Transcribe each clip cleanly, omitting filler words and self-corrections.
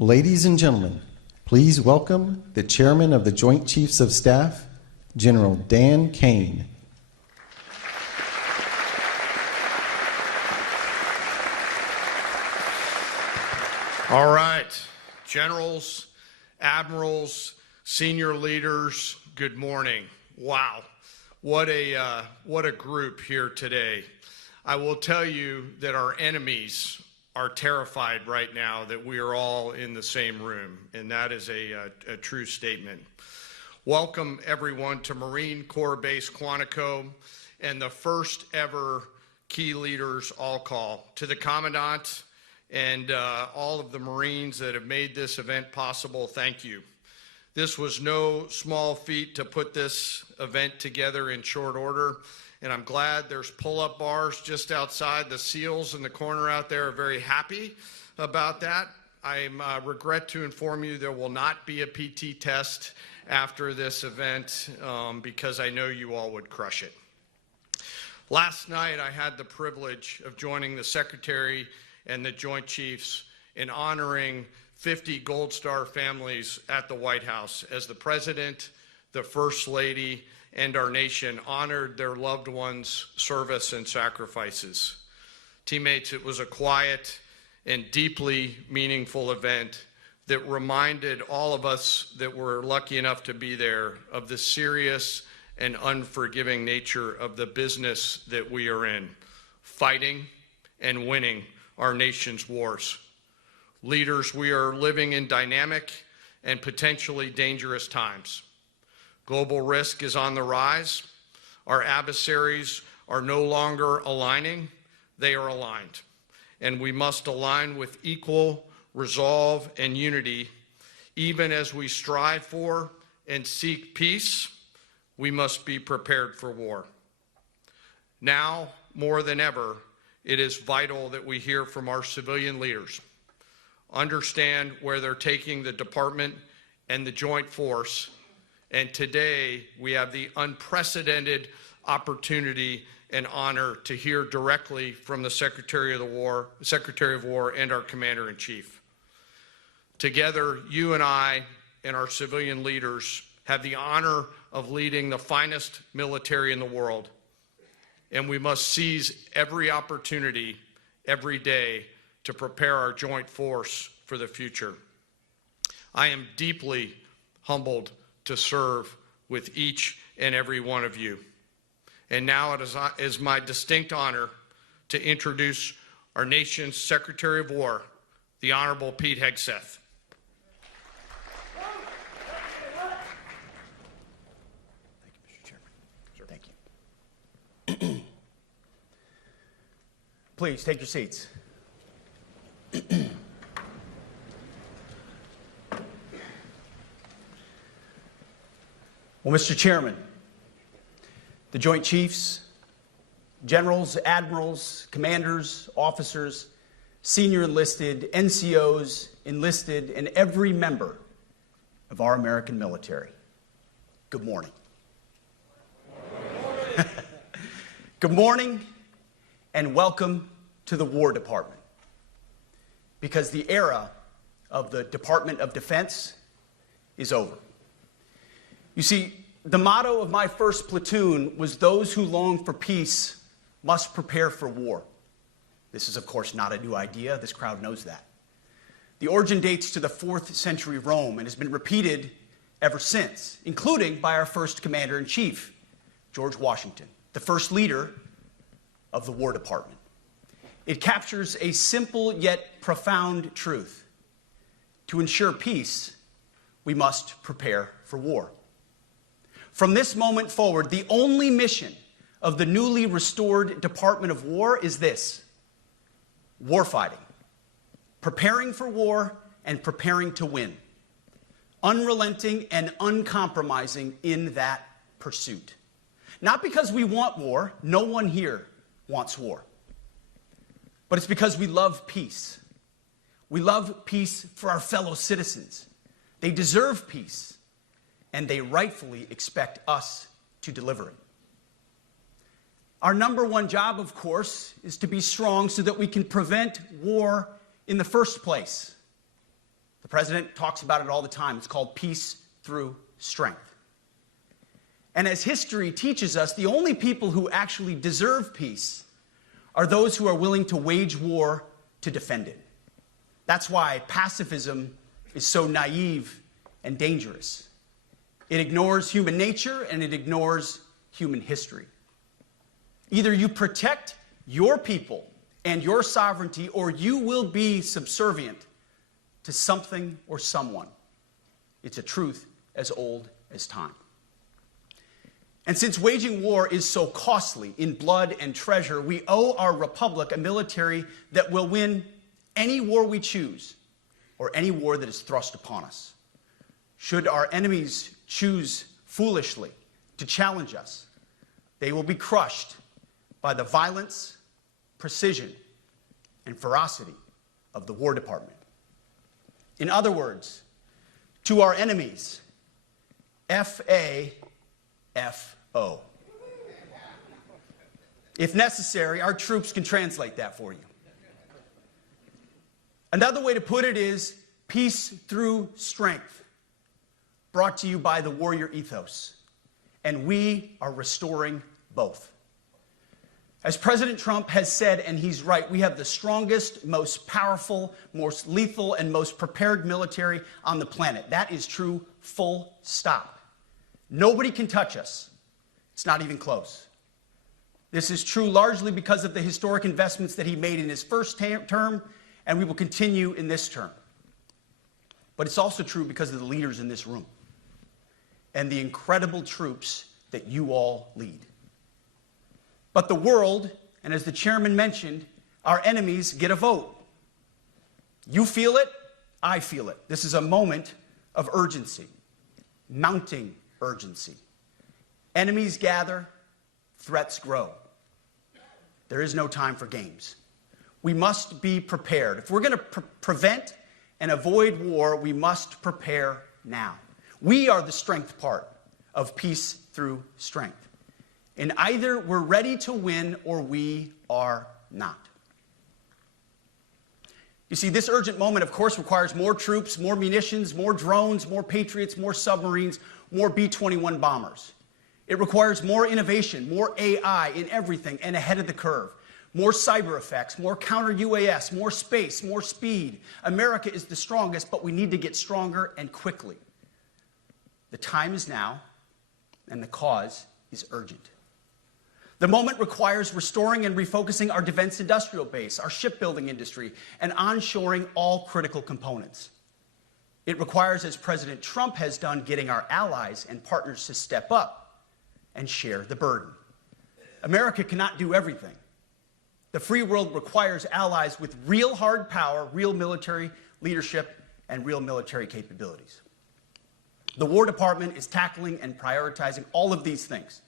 Ladies and gentlemen, please welcome the Chairman of the Joint Chiefs of Staff, General Dan Kaine. All right, generals, admirals, senior leaders, good morning. Wow, what a group here today. I will tell you that our enemies are terrified right now that we are all in the same room, and that is a true statement. Welcome everyone to Marine Corps Base Quantico and the first ever Key Leaders All Call. To the Commandant and all of the Marines that have made this event possible, thank you. This was no small feat to put this event together in short order, and I'm glad there's pull-up bars just outside. The SEALs in the corner out there are very happy about that. I regret to inform you there will not be a PT test after this event because I know you all would crush it. Last night I had the privilege of joining the Secretary and the Joint Chiefs in honoring 50 Gold Star families at the White House as the President, the First Lady, and our nation honored their loved ones' service and sacrifices. Teammates, it was a quiet and deeply meaningful event that reminded all of us that were lucky enough to be there of the serious and unforgiving nature of the business that we are in, fighting and winning our nation's wars. Leaders, we are living in dynamic and potentially dangerous times. Global risk is on the rise. Our adversaries are no longer aligning, they are aligned. And we must align with equal resolve and unity. Even as we strive for and seek peace, we must be prepared for war. Now, more than ever, it is vital that we hear from our civilian leaders, understand where they're taking the department and the joint force. And today, we have the unprecedented opportunity and honor to hear directly from the Secretary of War and our Commander-in-Chief. Together, you and I and our civilian leaders have the honor of leading the finest military in the world, and we must seize every opportunity every day to prepare our joint force for the future. I am deeply humbled to serve with each and every one of you. And now it is my distinct honor to introduce our nation's Secretary of War, the Honorable Pete Hegseth. Thank you, Mr. Chairman. Sure. Thank you. Please take your seats. Well, Mr. Chairman, the Joint Chiefs, Generals, Admirals, Commanders, Officers, Senior Enlisted, NCOs, Enlisted, and every member of our American military, good morning. Good morning, and welcome to the War Department, because the era of the Department of Defense is over. You see, the motto of my first platoon was, "Those who long for peace must prepare for war." This is, of course, not a new idea. This crowd knows that. The origin dates to the 4th century Rome and has been repeated ever since, including by our first Commander-in-Chief, George Washington, the first leader of the War Department. It captures a simple yet profound truth. To ensure peace, we must prepare for war. From this moment forward, the only mission of the newly restored Department of War is this: warfighting, preparing for war and preparing to win, unrelenting and uncompromising in that pursuit. Not because we want war, no one here wants war, but it's because we love peace. We love peace for our fellow citizens. They deserve peace, and they rightfully expect us to deliver it. Our number one job, of course, is to be strong so that we can prevent war in the first place. The president talks about it all the time. It's called peace through strength. And as history teaches us, the only people who actually deserve peace are those who are willing to wage war to defend it. That's why pacifism is so naive and dangerous. It ignores human nature and it ignores human history. Either you protect your people and your sovereignty, or you will be subservient to something or someone. It's a truth as old as time. And since waging war is so costly in blood and treasure, we owe our republic a military that will win any war we choose, or any war that is thrust upon us. Should our enemies choose foolishly to challenge us, they will be crushed by the violence, precision, and ferocity of the War Department. In other words, to our enemies, F-A-F-O. If necessary, our troops can translate that for you. Another way to put it is peace through strength, brought to you by the warrior ethos, and we are restoring both. As President Trump has said, and he's right, we have the strongest, most powerful, most lethal, and most prepared military on the planet. That is true, full stop. Nobody can touch us. It's not even close. This is true largely because of the historic investments that he made in his first term, and we will continue in this term. But it's also true because of the leaders in this room and the incredible troops that you all lead. But the world, and as the chairman mentioned, our enemies get a vote. You feel it, I feel it. This is a moment of urgency, mounting urgency. Enemies gather, threats grow. There is no time for games. We must be prepared. If we're going to prevent and avoid war, we must prepare now. We are the strength part of peace through strength. And either we're ready to win or we are not. You see, this urgent moment, of course, requires more troops, more munitions, more drones, more Patriots, more submarines, more B-21 bombers. It requires more innovation, more AI in everything and ahead of the curve. More cyber effects, more counter-UAS, more space, more speed. America is the strongest, but we need to get stronger and quickly. The time is now, and the cause is urgent. The moment requires restoring and refocusing our defense industrial base, our shipbuilding industry, and onshoring all critical components. It requires, as President Trump has done, getting our allies and partners to step up and share the burden. America cannot do everything. The free world requires allies with real hard power, real military leadership, and real military capabilities. The War Department is tackling and prioritizing all of these things.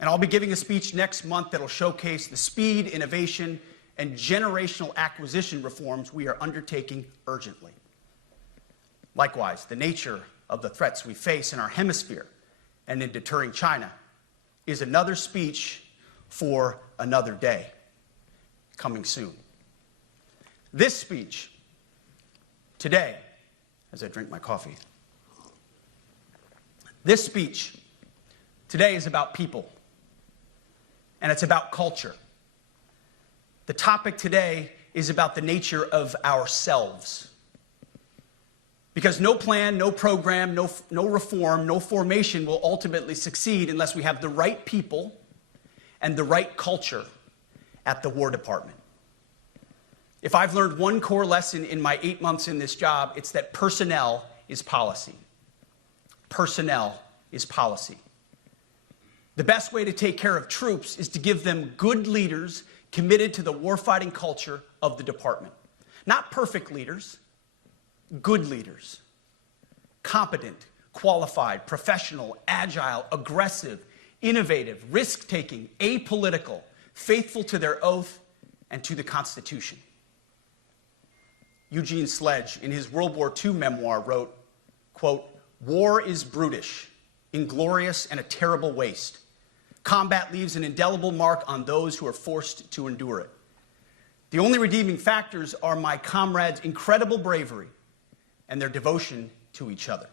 And I'll be giving a speech next month that'll showcase the speed, innovation, and generational acquisition reforms we are undertaking urgently. Likewise, the nature of the threats we face in our hemisphere and in deterring China is another speech for another day, coming soon. This speech today, as I drink my coffee, this speech today is about people. And it's about culture. The topic today is about the nature of ourselves. Because no plan, no program, no reform, no formation will ultimately succeed unless we have the right people and the right culture at the War Department. If I've learned one core lesson in my 8 months in this job, it's that personnel is policy. Personnel is policy. The best way to take care of troops is to give them good leaders committed to the warfighting culture of the department. Not perfect leaders, good leaders. Competent, qualified, professional, agile, aggressive, innovative, risk-taking, apolitical, faithful to their oath and to the Constitution. Eugene Sledge, in his World War II memoir, wrote, quote, "War is brutish, inglorious, and a terrible waste. Combat leaves an indelible mark on those who are forced to endure it. The only redeeming factors are my comrades' incredible bravery and their devotion to each other."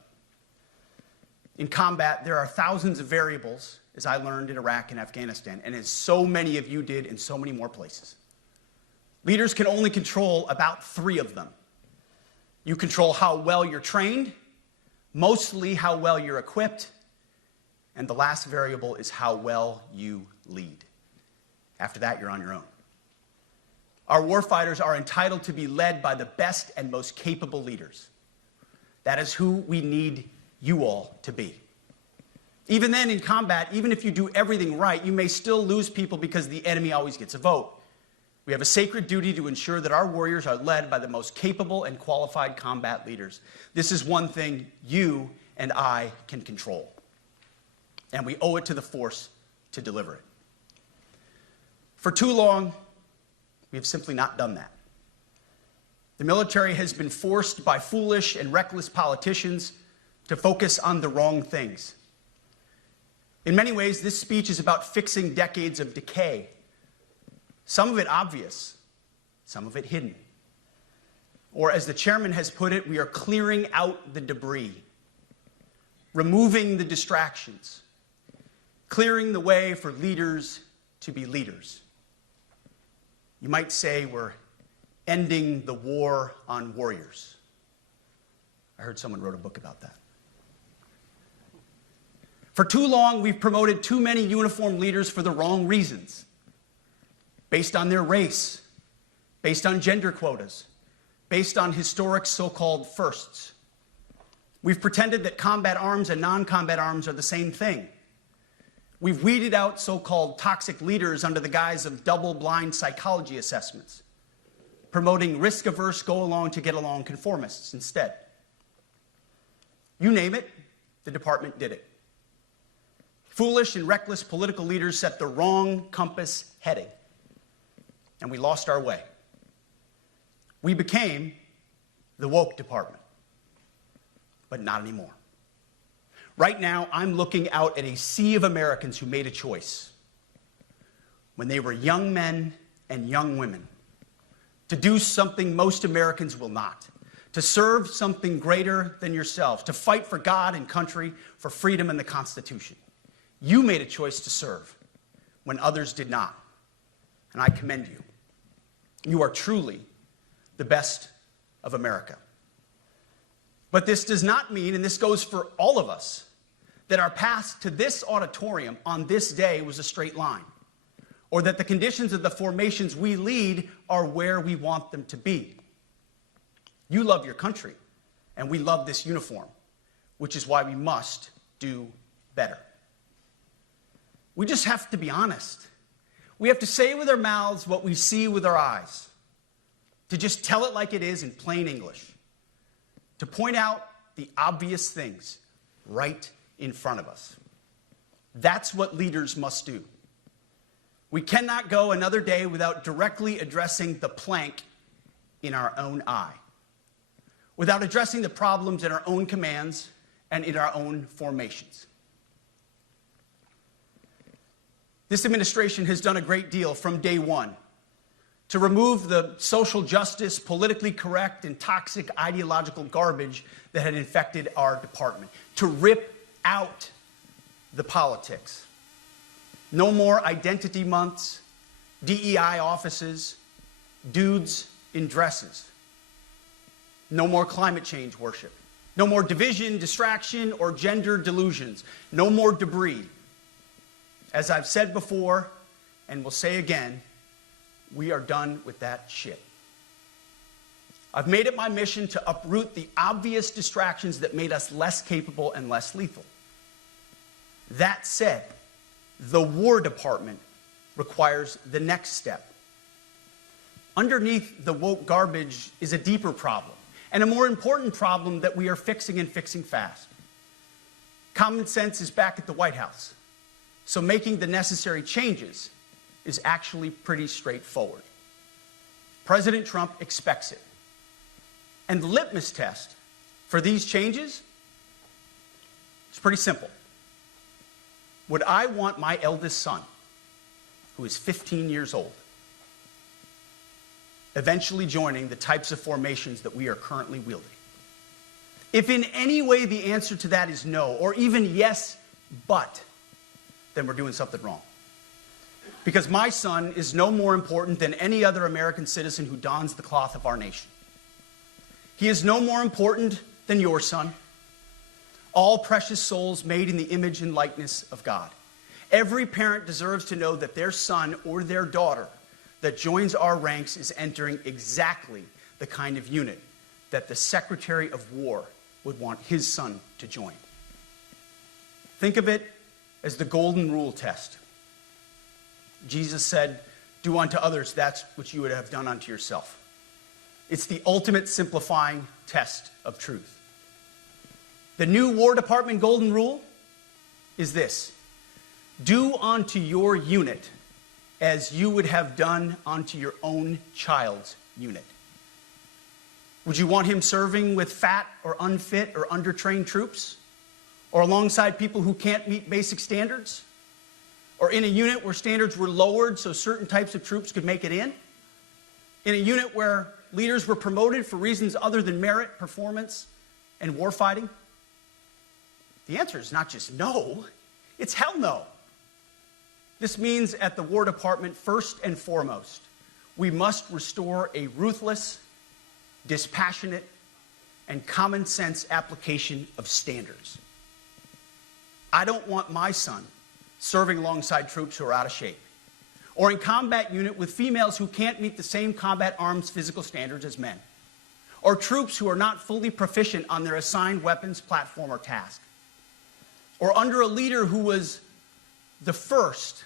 In combat, there are thousands of variables, as I learned in Iraq and Afghanistan, and as so many of you did in so many more places. Leaders can only control about 3 of them. You control how well you're trained, mostly how well you're equipped, and the last variable is how well you lead. After that, you're on your own. Our warfighters are entitled to be led by the best and most capable leaders. That is who we need you all to be. Even then, in combat, even if you do everything right, you may still lose people because the enemy always gets a vote. We have a sacred duty to ensure that our warriors are led by the most capable and qualified combat leaders. This is one thing you and I can control. And we owe it to the force to deliver it. For too long, we have simply not done that. The military has been forced by foolish and reckless politicians to focus on the wrong things. In many ways, this speech is about fixing decades of decay. Some of it obvious, some of it hidden. Or as the chairman has put it, we are clearing out the debris, removing the distractions, clearing the way for leaders to be leaders. You might say we're ending the war on warriors. I heard someone wrote a book about that. For too long, we've promoted too many uniformed leaders for the wrong reasons, based on their race, based on gender quotas, based on historic so-called firsts. We've pretended that combat arms and non-combat arms are the same thing. We've weeded out so-called toxic leaders under the guise of double-blind psychology assessments, promoting risk-averse, go-along-to-get-along conformists instead. You name it, the department did it. Foolish and reckless political leaders set the wrong compass heading, and we lost our way. We became the woke department, but not anymore. Right now, I'm looking out at a sea of Americans who made a choice when they were young men and young women to do something most Americans will not, to serve something greater than yourselves, to fight for God and country, for freedom and the Constitution. You made a choice to serve when others did not, and I commend you. You are truly the best of America. But this does not mean, and this goes for all of us, that our path to this auditorium on this day was a straight line, or that the conditions of the formations we lead are where we want them to be. You love your country, and we love this uniform, which is why we must do better. We just have to be honest. We have to say with our mouths what we see with our eyes, to just tell it like it is in plain English, to point out the obvious things right in front of us. That's what leaders must do. We cannot go another day without directly addressing the plank in our own eye, without addressing the problems in our own commands and in our own formations. This administration has done a great deal from day one to remove the social justice, politically correct, and toxic ideological garbage that had infected our department, to rip out the politics. No more identity months, DEI offices, dudes in dresses. No more climate change worship. No more division, distraction, or gender delusions. No more debris. As I've said before, and will say again, we are done with that shit. I've made it my mission to uproot the obvious distractions that made us less capable and less lethal. That said, the War Department requires the next step. Underneath the woke garbage is a deeper problem, and a more important problem that we are fixing and fixing fast. Common sense is back at the White House, so making the necessary changes is actually pretty straightforward. President Trump expects it. And the litmus test for these changes is pretty simple. Would I want my eldest son, who is 15 years old, eventually joining the types of formations that we are currently wielding? If in any way the answer to that is no, or even yes, but, then we're doing something wrong. Because my son is no more important than any other American citizen who dons the cloth of our nation. He is no more important than your son. All precious souls made in the image and likeness of God. Every parent deserves to know that their son or their daughter that joins our ranks is entering exactly the kind of unit that the Secretary of War would want his son to join. Think of it as the golden rule test. Jesus said, "Do unto others that which you would have done unto yourself." It's the ultimate simplifying test of truth. The new War Department golden rule is this: do unto your unit as you would have done unto your own child's unit. Would you want him serving with fat or unfit or undertrained troops? Or alongside people who can't meet basic standards? Or in a unit where standards were lowered so certain types of troops could make it in? In a unit where leaders were promoted for reasons other than merit, performance, and warfighting? The answer is not just no, it's hell no. This means at the War Department, first and foremost, we must restore a ruthless, dispassionate, and common sense application of standards. I don't want my son serving alongside troops who are out of shape, or in combat unit with females who can't meet the same combat arms physical standards as men, or troops who are not fully proficient on their assigned weapons, platform, or task, or under a leader who was the first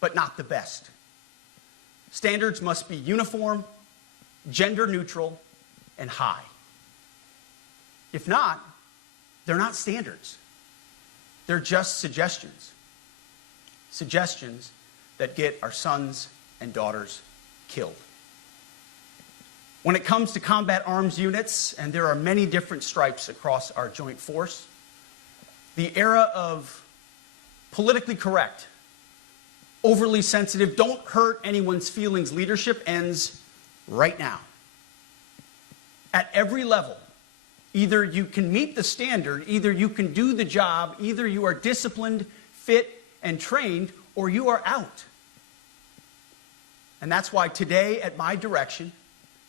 but not the best. Standards must be uniform, gender neutral, and high. If not, they're not standards. They're just suggestions. Suggestions that get our sons and daughters killed. When it comes to combat arms units, and there are many different stripes across our joint force, the era of politically correct, overly sensitive, don't hurt anyone's feelings leadership ends right now. At every level, either you can meet the standard, either you can do the job, either you are disciplined, fit, and trained, or you are out. And that's why today, at my direction,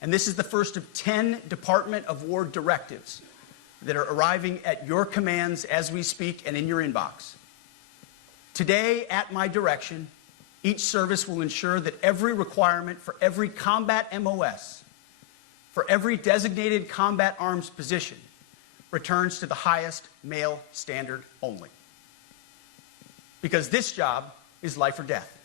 and this is the first of 10 Department of War directives that are arriving at your commands as we speak and in your inbox. Today, at my direction, each service will ensure that every requirement for every combat MOS, for every designated combat arms position, returns to the highest male standard only. Because this job is life or death.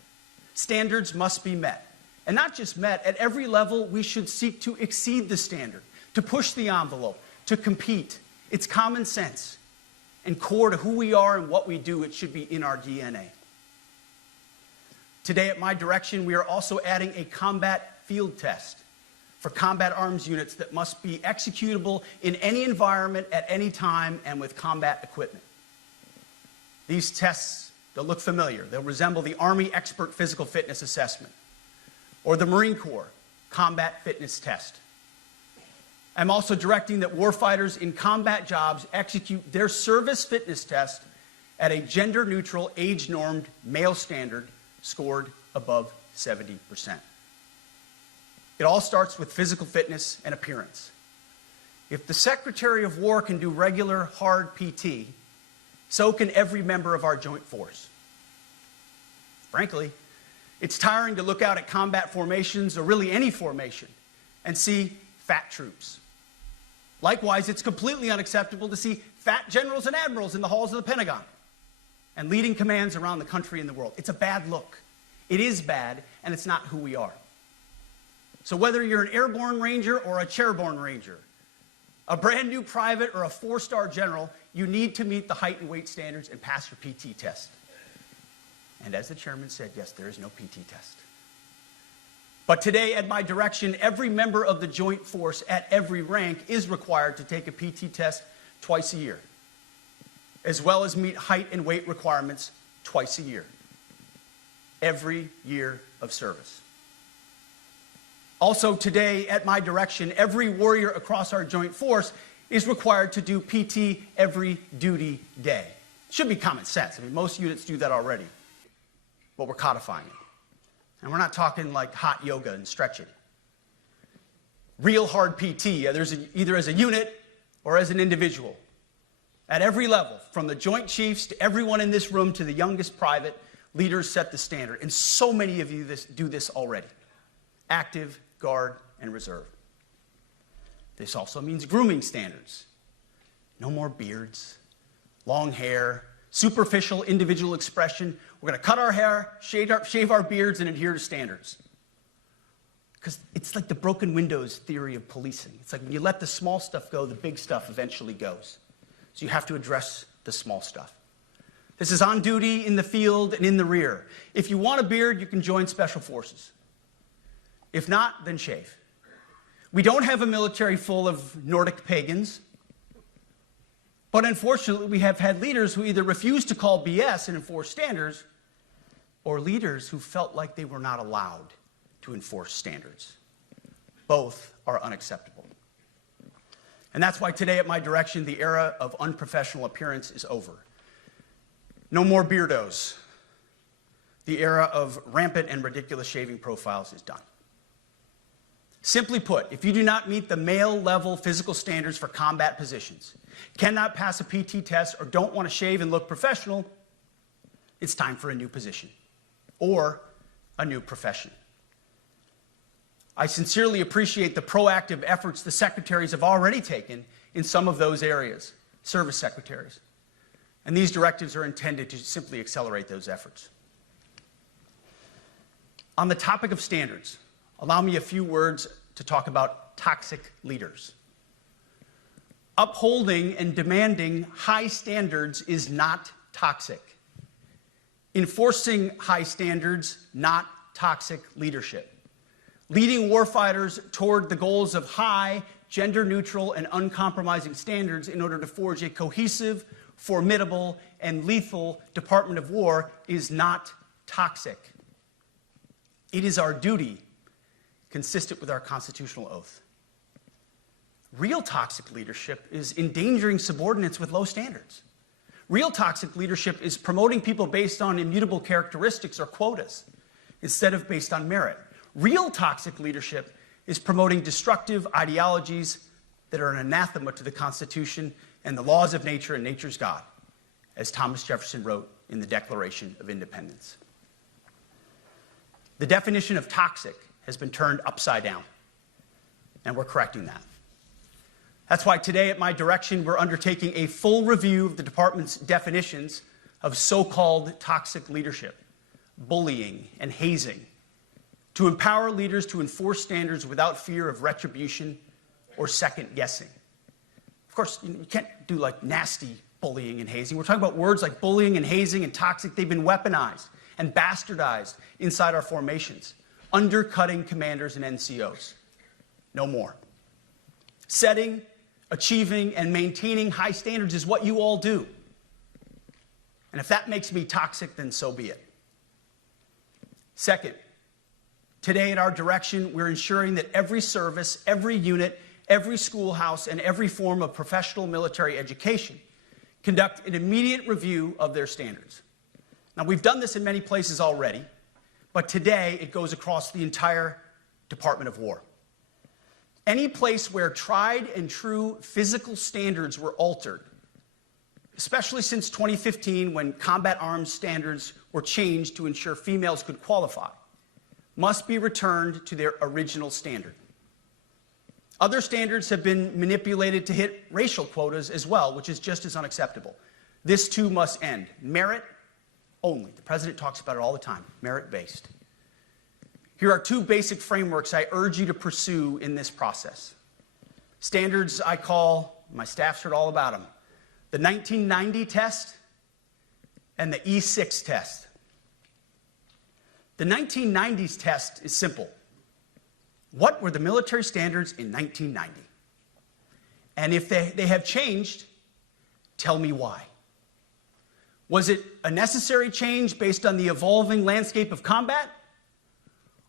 Standards must be met. And not just met, at every level we should seek to exceed the standard, to push the envelope, to compete. It's common sense and core to who we are and what we do. It should be in our DNA. Today at my direction, we are also adding a combat field test for combat arms units that must be executable in any environment at any time and with combat equipment. These tests, they'll look familiar. They'll resemble the Army Expert Physical Fitness Assessment or the Marine Corps Combat Fitness Test. I'm also directing that warfighters in combat jobs execute their service fitness test at a gender-neutral, age-normed male standard scored above 70%. It all starts with physical fitness and appearance. If the Secretary of War can do regular, hard PT, so can every member of our joint force. Frankly, it's tiring to look out at combat formations, or really any formation, and see fat troops. Likewise, it's completely unacceptable to see fat generals and admirals in the halls of the Pentagon and leading commands around the country and the world. It's a bad look. It is bad, and it's not who we are. So whether you're an airborne ranger or a chairborne ranger, a brand new private or a 4-star general, you need to meet the height and weight standards and pass your PT test. And as the chairman said, yes, there is no PT test. But today, at my direction, every member of the joint force at every rank is required to take a PT test twice a year, as well as meet height and weight requirements twice a year, every year of service. Also today, at my direction, every warrior across our joint force is required to do PT every duty day. Should be common sense. I mean, most units do that already, but we're codifying it. And we're not talking like hot yoga and stretching. Real hard PT, either as a unit or as an individual. At every level, from the Joint Chiefs to everyone in this room to the youngest private, leaders set the standard. And so many of you do this already. Active, Guard, and Reserve. This also means grooming standards. No more beards, long hair, superficial individual expression. We're going to cut our hair, shave our beards, and adhere to standards. Because it's like the broken windows theory of policing. It's like when you let the small stuff go, the big stuff eventually goes. So you have to address the small stuff. This is on duty, in the field, and in the rear. If you want a beard, you can join Special Forces. If not, then shave. We don't have a military full of Nordic pagans. But unfortunately, we have had leaders who either refuse to call BS and enforce standards, or leaders who felt like they were not allowed to enforce standards. Both are unacceptable. And that's why today, at my direction, the era of unprofessional appearance is over. No more beardos. The era of rampant and ridiculous shaving profiles is done. Simply put, if you do not meet the male-level physical standards for combat positions, cannot pass a PT test, or don't want to shave and look professional, it's time for a new position or a new profession. I sincerely appreciate the proactive efforts the secretaries have already taken in some of those areas, service secretaries. And these directives are intended to simply accelerate those efforts. On the topic of standards, allow me a few words to talk about toxic leaders. Upholding and demanding high standards is not toxic. Enforcing high standards, not toxic leadership. Leading warfighters toward the goals of high, gender-neutral, and uncompromising standards in order to forge a cohesive, formidable, and lethal Department of War is not toxic. It is our duty, consistent with our constitutional oath. Real toxic leadership is endangering subordinates with low standards. Real toxic leadership is promoting people based on immutable characteristics or quotas instead of based on merit. Real toxic leadership is promoting destructive ideologies that are an anathema to the Constitution and the laws of nature and nature's God, as Thomas Jefferson wrote in the Declaration of Independence. The definition of toxic has been turned upside down, and we're correcting that. That's why today, at my direction, we're undertaking a full review of the department's definitions of so-called toxic leadership, bullying, and hazing, to empower leaders to enforce standards without fear of retribution or second-guessing. Of course, you can't do like nasty bullying and hazing. We're talking about words like bullying and hazing and toxic. They've been weaponized and bastardized inside our formations, undercutting commanders and NCOs. No more. Setting, achieving, and maintaining high standards is what you all do. And if that makes me toxic, then so be it. Second, today at our direction, we're ensuring that every service, every unit, every schoolhouse, and every form of professional military education conduct an immediate review of their standards. Now, we've done this in many places already, but today it goes across the entire Department of War. Any place where tried and true physical standards were altered, especially since 2015 when combat arms standards were changed to ensure females could qualify, must be returned to their original standard. Other standards have been manipulated to hit racial quotas as well, which is just as unacceptable. This too must end. Merit only. The president talks about it all the time, merit-based. Here are two basic frameworks I urge you to pursue in this process. Standards I call, my staff's heard all about them, the 1990 test and the E6 test. The 1990s test is simple. What were the military standards in 1990? And if they have changed, tell me why. Was it a necessary change based on the evolving landscape of combat?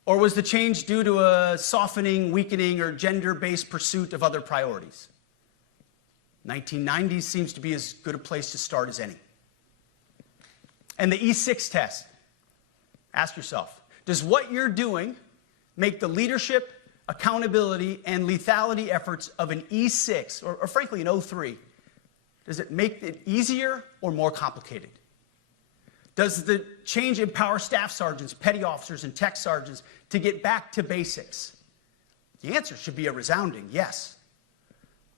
Or was the change due to a softening, weakening, or gender-based pursuit of other priorities? 1990s seems to be as good a place to start as any. And the E6 test. Ask yourself, does what you're doing make the leadership, accountability, and lethality efforts of an E6, or frankly an O3, does it make it easier or more complicated? Does the change empower staff sergeants, petty officers, and tech sergeants to get back to basics? The answer should be a resounding yes.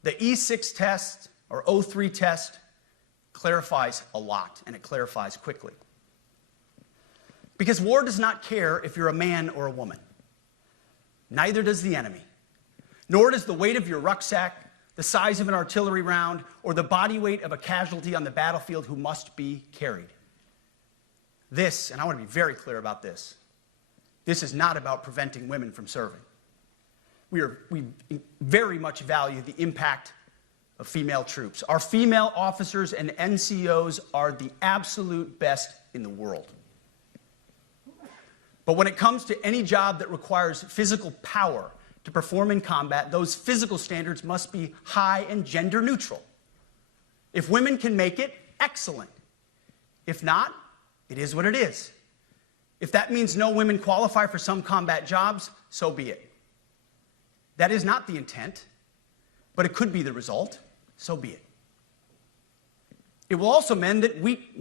The E6 test, or O3 test, clarifies a lot, and it clarifies quickly. Because war does not care if you're a man or a woman. Neither does the enemy. Nor does the weight of your rucksack, the size of an artillery round, or the body weight of a casualty on the battlefield who must be carried. This, and I want to be very clear about this, this is not about preventing women from serving. We very much value the impact of female troops. Our female officers and NCOs are the absolute best in the world. But when it comes to any job that requires physical power to perform in combat, those physical standards must be high and gender neutral. If women can make it, excellent. If not, it is what it is. If that means no women qualify for some combat jobs, so be it. That is not the intent, but it could be the result. So be it. It will also mean that weak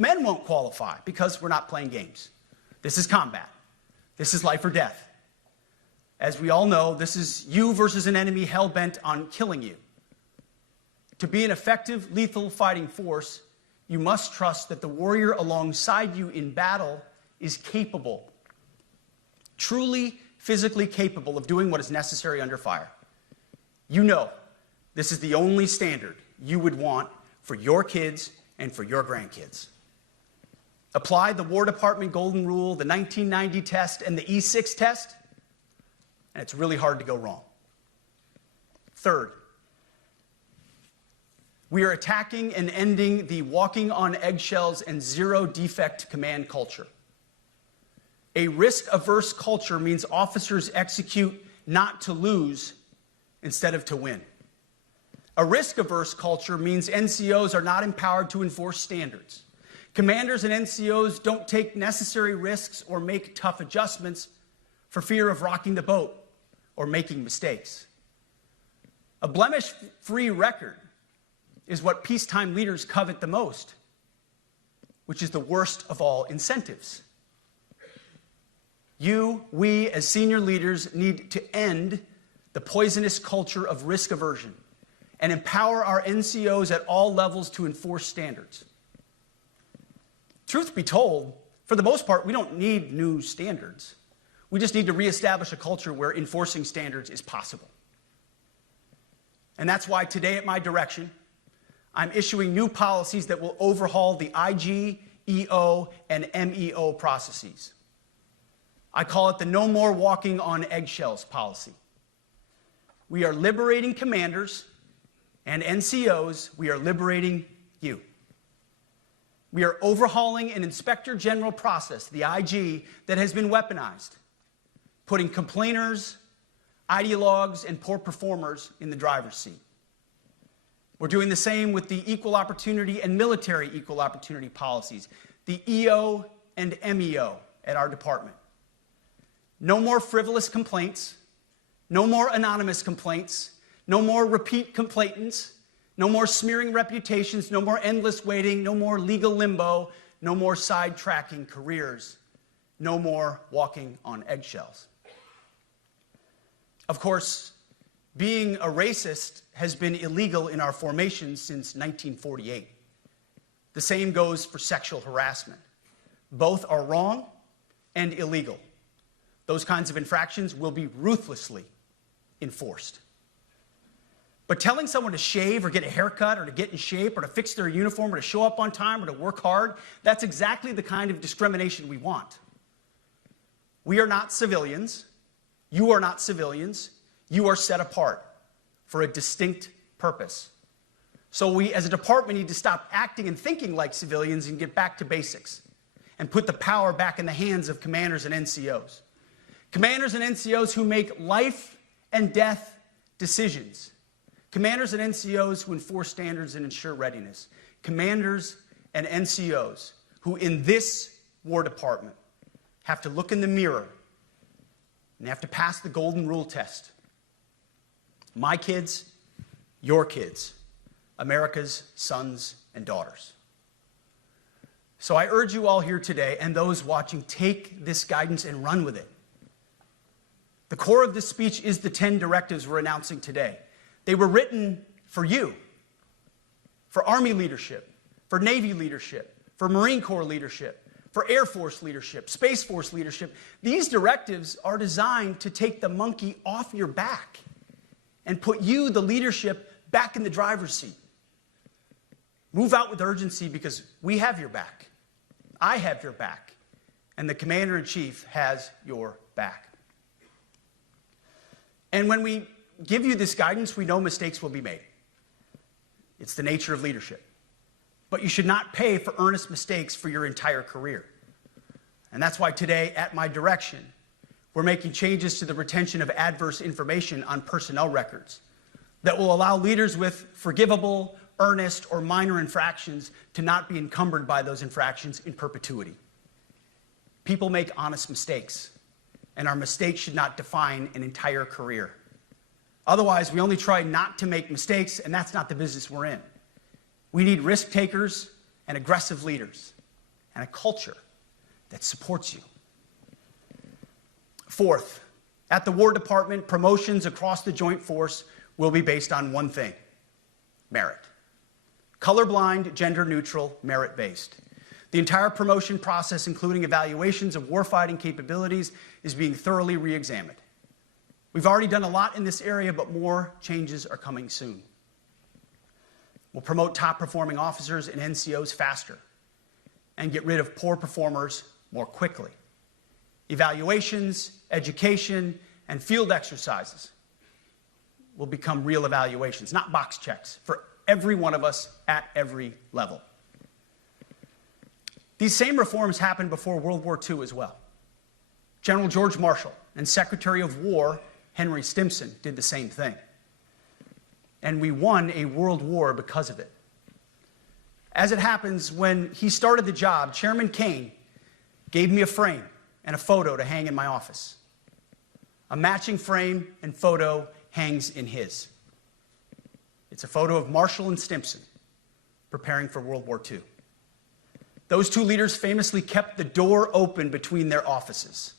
men won't qualify because we're not playing games. This is combat. This is life or death. As we all know, this is you versus an enemy hell-bent on killing you. To be an effective, lethal fighting force, you must trust that the warrior alongside you in battle is capable, truly physically capable of doing what is necessary under fire. You know this is the only standard you would want for your kids and for your grandkids. Apply the War Department Golden Rule, the 1990 test, and the E6 test, and it's really hard to go wrong. Third, we are attacking and ending the walking on eggshells and zero-defect command culture. A risk-averse culture means officers execute not to lose instead of to win. A risk-averse culture means NCOs are not empowered to enforce standards. Commanders and NCOs don't take necessary risks or make tough adjustments for fear of rocking the boat or making mistakes. A blemish-free record is what peacetime leaders covet the most, which is the worst of all incentives. We, as senior leaders, need to end the poisonous culture of risk aversion and empower our NCOs at all levels to enforce standards. Truth be told, for the most part, we don't need new standards. We just need to reestablish a culture where enforcing standards is possible. And that's why today, at my direction, I'm issuing new policies that will overhaul the IG, EO, and MEO processes. I call it the No More Walking on Eggshells policy. We are liberating commanders and NCOs. We are liberating you. We are overhauling an inspector general process, the IG, that has been weaponized, putting complainers, ideologues, and poor performers in the driver's seat. We're doing the same with the equal opportunity and military equal opportunity policies, the EO and MEO at our department. No more frivolous complaints, no more anonymous complaints, no more repeat complainants, no more smearing reputations, no more endless waiting, no more legal limbo, no more sidetracking careers, no more walking on eggshells. Of course, being a racist has been illegal in our formation since 1948. The same goes for sexual harassment. Both are wrong and illegal. Those kinds of infractions will be ruthlessly enforced. But telling someone to shave or get a haircut or to get in shape or to fix their uniform or to show up on time or to work hard, that's exactly the kind of discrimination we want. We are not civilians. You are not civilians. You are set apart for a distinct purpose. So we, as a department, need to stop acting and thinking like civilians and get back to basics and put the power back in the hands of commanders and NCOs. Commanders and NCOs who make life and death decisions. Commanders and NCOs who enforce standards and ensure readiness. Commanders and NCOs who, in this War Department, have to look in the mirror and have to pass the Golden Rule test. My kids, your kids, America's sons and daughters. So I urge you all here today and those watching, take this guidance and run with it. The core of this speech is the 10 directives we're announcing today. They were written for you, for Army leadership, for Navy leadership, for Marine Corps leadership, for Air Force leadership, Space Force leadership. These directives are designed to take the monkey off your back and put you, the leadership, back in the driver's seat. Move out with urgency because we have your back. I have your back. And the Commander-in-Chief has your back. And when we give you this guidance, we know mistakes will be made. It's the nature of leadership. But you should not pay for earnest mistakes for your entire career. And that's why today, at my direction, we're making changes to the retention of adverse information on personnel records that will allow leaders with forgivable, earnest, or minor infractions to not be encumbered by those infractions in perpetuity. People make honest mistakes, and our mistakes should not define an entire career. Otherwise, we only try not to make mistakes, and that's not the business we're in. We need risk takers and aggressive leaders and a culture that supports you. Fourth, at the War Department, promotions across the Joint Force will be based on one thing: merit. Colorblind, gender-neutral, merit-based. The entire promotion process, including evaluations of warfighting capabilities, is being thoroughly re-examined. We've already done a lot in this area, but more changes are coming soon. We'll promote top-performing officers and NCOs faster and get rid of poor performers more quickly. Evaluations, education, and field exercises will become real evaluations, not box checks, for every one of us at every level. These same reforms happened before World War II as well. General George Marshall and Secretary of War Henry Stimson did the same thing. And we won a world war because of it. As it happens, when he started the job, Chairman Kaine gave me a frame and a photo to hang in my office. A matching frame and photo hangs in his. It's a photo of Marshall and Stimson preparing for World War II. Those two leaders famously kept the door open between their offices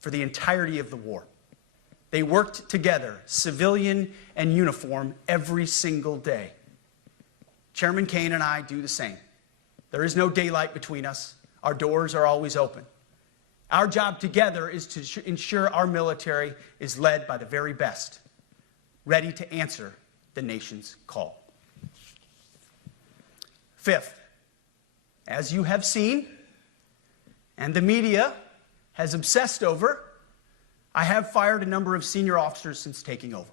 for the entirety of the war. They worked together, civilian and uniform, every single day. Chairman Kaine and I do the same. There is no daylight between us. Our doors are always open. Our job together is to ensure our military is led by the very best, ready to answer the nation's call. Fifth, as you have seen, and the media has obsessed over, I have fired a number of senior officers since taking over.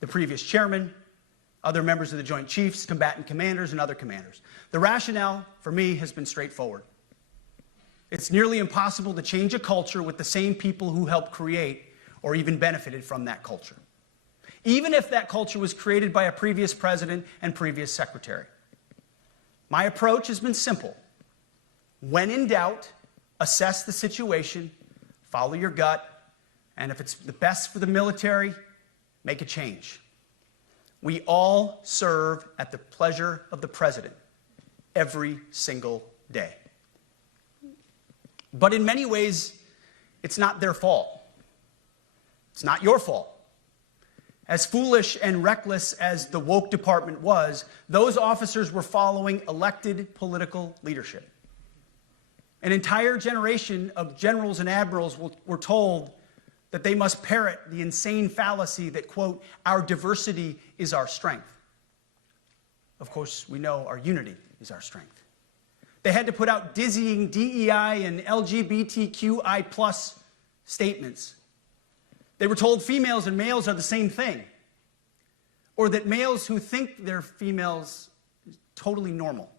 The previous chairman, other members of the Joint Chiefs, combatant commanders, and other commanders. The rationale for me has been straightforward. It's nearly impossible to change a culture with the same people who helped create or even benefited from that culture, even if that culture was created by a previous president and previous secretary. My approach has been simple. When in doubt, assess the situation, follow your gut, and if it's the best for the military, make a change. We all serve at the pleasure of the president every single day. But in many ways, it's not their fault. It's not your fault. As foolish and reckless as the woke department was, those officers were following elected political leadership. An entire generation of generals and admirals were told that they must parrot the insane fallacy that, quote, our diversity is our strength. Of course, we know our unity is our strength. They had to put out dizzying DEI and LGBTQI+ statements. They were told females and males are the same thing, or that males who think they're females is totally normal.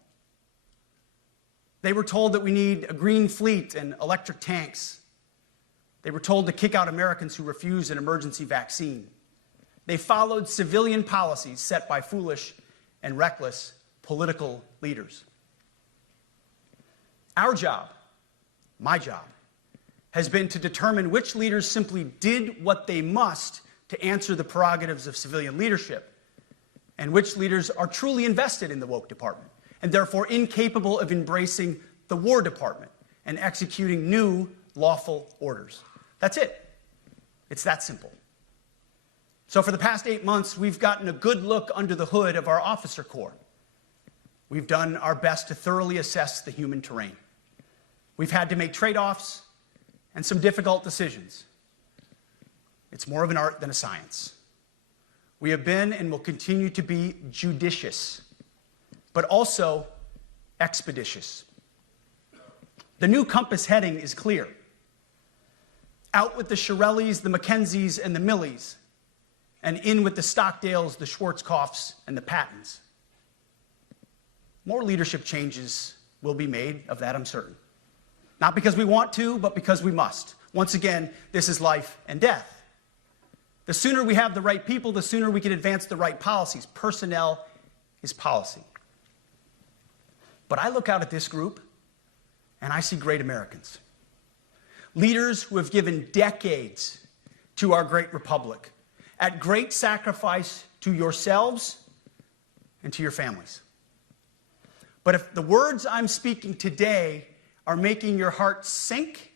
They were told that we need a green fleet and electric tanks. They were told to kick out Americans who refused an emergency vaccine. They followed civilian policies set by foolish and reckless political leaders. Our job, my job, has been to determine which leaders simply did what they must to answer the prerogatives of civilian leadership, and which leaders are truly invested in the woke department, and therefore incapable of embracing the War Department and executing new lawful orders. That's it. It's that simple. So for the past 8 months, we've gotten a good look under the hood of our officer corps. We've done our best to thoroughly assess the human terrain. We've had to make trade-offs and some difficult decisions. It's more of an art than a science. We have been and will continue to be judicious, but also expeditious. The new compass heading is clear. Out with the Shirellis, the Mackenzies, and the Millies, and in with the Stockdales, the Schwarzkopfs, and the Pattons. More leadership changes will be made, of that I'm certain. Not because we want to, but because we must. Once again, this is life and death. The sooner we have the right people, the sooner we can advance the right policies. Personnel is policy. But I look out at this group, and I see great Americans. Leaders who have given decades to our great republic, at great sacrifice to yourselves and to your families. But if the words I'm speaking today are making your heart sink,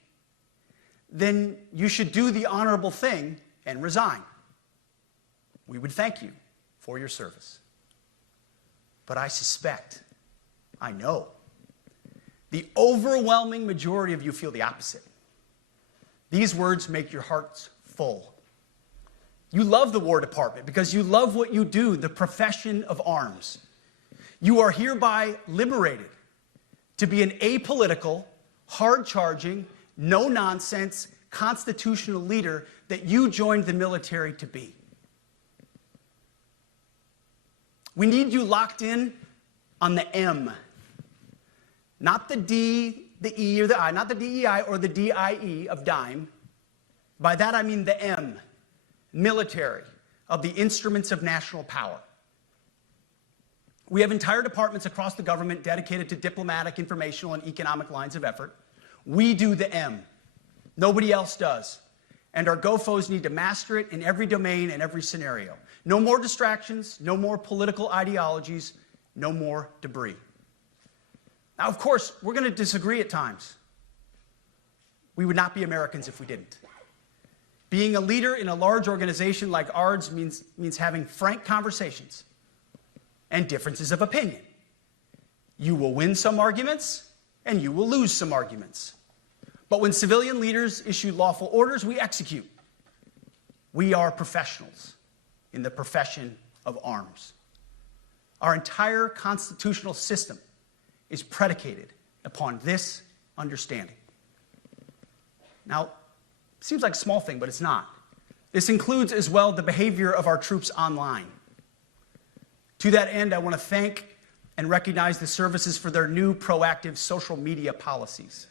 then you should do the honorable thing and resign. We would thank you for your service. But I suspect, I know, the overwhelming majority of you feel the opposite. These words make your hearts full. You love the War Department because you love what you do, the profession of arms. You are hereby liberated to be an apolitical, hard-charging, no-nonsense, constitutional leader that you joined the military to be. We need you locked in on the M, not the D, the E, or the I, not the DEI or the DIE of dime. By that I mean the M, military, of the instruments of national power. We have entire departments across the government dedicated to diplomatic, informational, and economic lines of effort. We do the M. Nobody else does. And our GOFOs need to master it in every domain and every scenario. No more distractions, no more political ideologies, no more debris. Now, of course, we're going to disagree at times. We would not be Americans if we didn't. Being a leader in a large organization like ours means having frank conversations and differences of opinion. You will win some arguments, and you will lose some arguments. But when civilian leaders issue lawful orders, we execute. We are professionals in the profession of arms. Our entire constitutional system is predicated upon this understanding. Now, it seems like a small thing, but it's not. This includes as well the behavior of our troops online. To that end, I want to thank and recognize the services for their new proactive social media policies.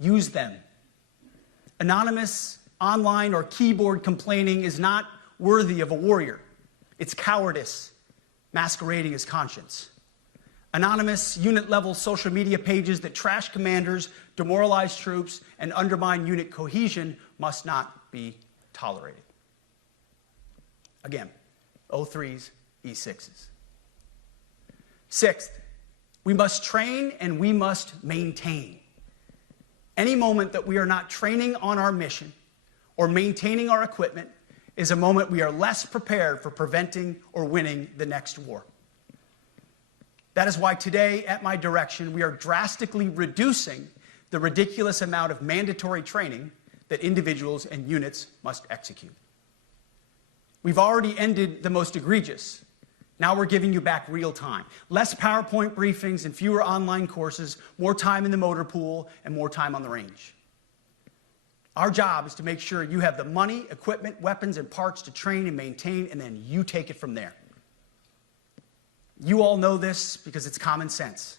Use them. Anonymous, online, or keyboard complaining is not worthy of a warrior. It's cowardice masquerading as conscience. Anonymous, unit-level social media pages that trash commanders, demoralize troops, and undermine unit cohesion must not be tolerated. Again, O3s, E6s. Sixth, we must train and we must maintain. Any moment that we are not training on our mission or maintaining our equipment is a moment we are less prepared for preventing or winning the next war. That is why today, at my direction, we are drastically reducing the ridiculous amount of mandatory training that individuals and units must execute. We've already ended the most egregious. Now we're giving you back real time. Less PowerPoint briefings and fewer online courses, more time in the motor pool, and more time on the range. Our job is to make sure you have the money, equipment, weapons, and parts to train and maintain, and then you take it from there. You all know this because it's common sense.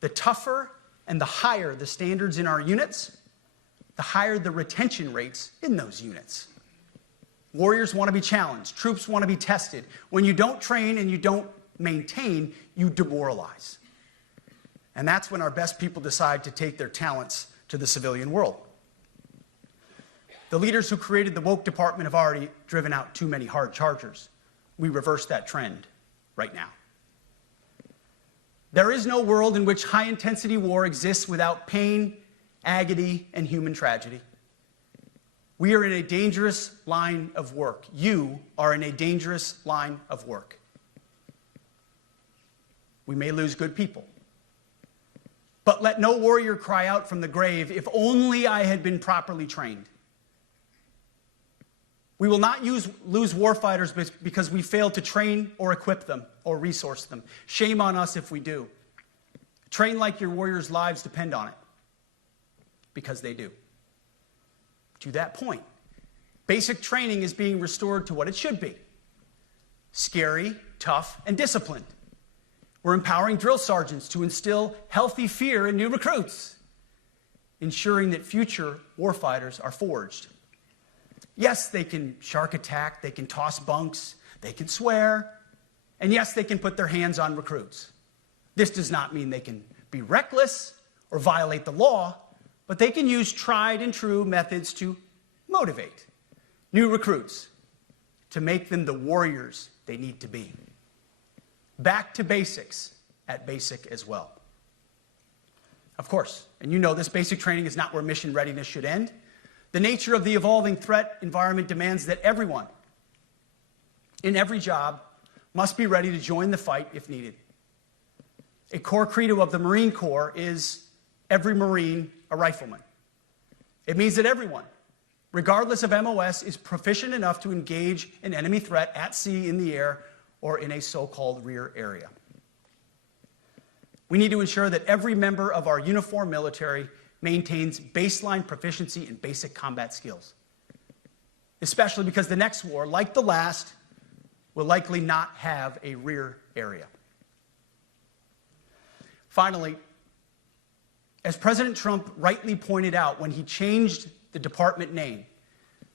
The tougher and the higher the standards in our units, the higher the retention rates in those units. Warriors want to be challenged. Troops want to be tested. When you don't train and you don't maintain, you demoralize. And that's when our best people decide to take their talents to the civilian world. The leaders who created the woke department have already driven out too many hard chargers. We reverse that trend right now. There is no world in which high-intensity war exists without pain, agony, and human tragedy. We are in a dangerous line of work. You are in a dangerous line of work. We may lose good people. But let no warrior cry out from the grave, "If only I had been properly trained." We will not lose warfighters because we failed to train or equip them or resource them. Shame on us if we do. Train like your warriors' lives depend on it, because they do. To that point, basic training is being restored to what it should be: scary, tough, and disciplined. We're empowering drill sergeants to instill healthy fear in new recruits, ensuring that future warfighters are forged. Yes, they can shark attack, they can toss bunks, they can swear, and yes, they can put their hands on recruits. This does not mean they can be reckless or violate the law, but they can use tried and true methods to motivate new recruits to make them the warriors they need to be. Back to basics at basic as well. Of course, and you know this, basic training is not where mission readiness should end. The nature of the evolving threat environment demands that everyone in every job must be ready to join the fight if needed. A core credo of the Marine Corps is every Marine a rifleman. It means that everyone, regardless of MOS, is proficient enough to engage an enemy threat at sea, in the air, or in a so-called rear area. We need to ensure that every member of our uniformed military maintains baseline proficiency in basic combat skills, especially because the next war, like the last, will likely not have a rear area. Finally, as President Trump rightly pointed out when he changed the department name,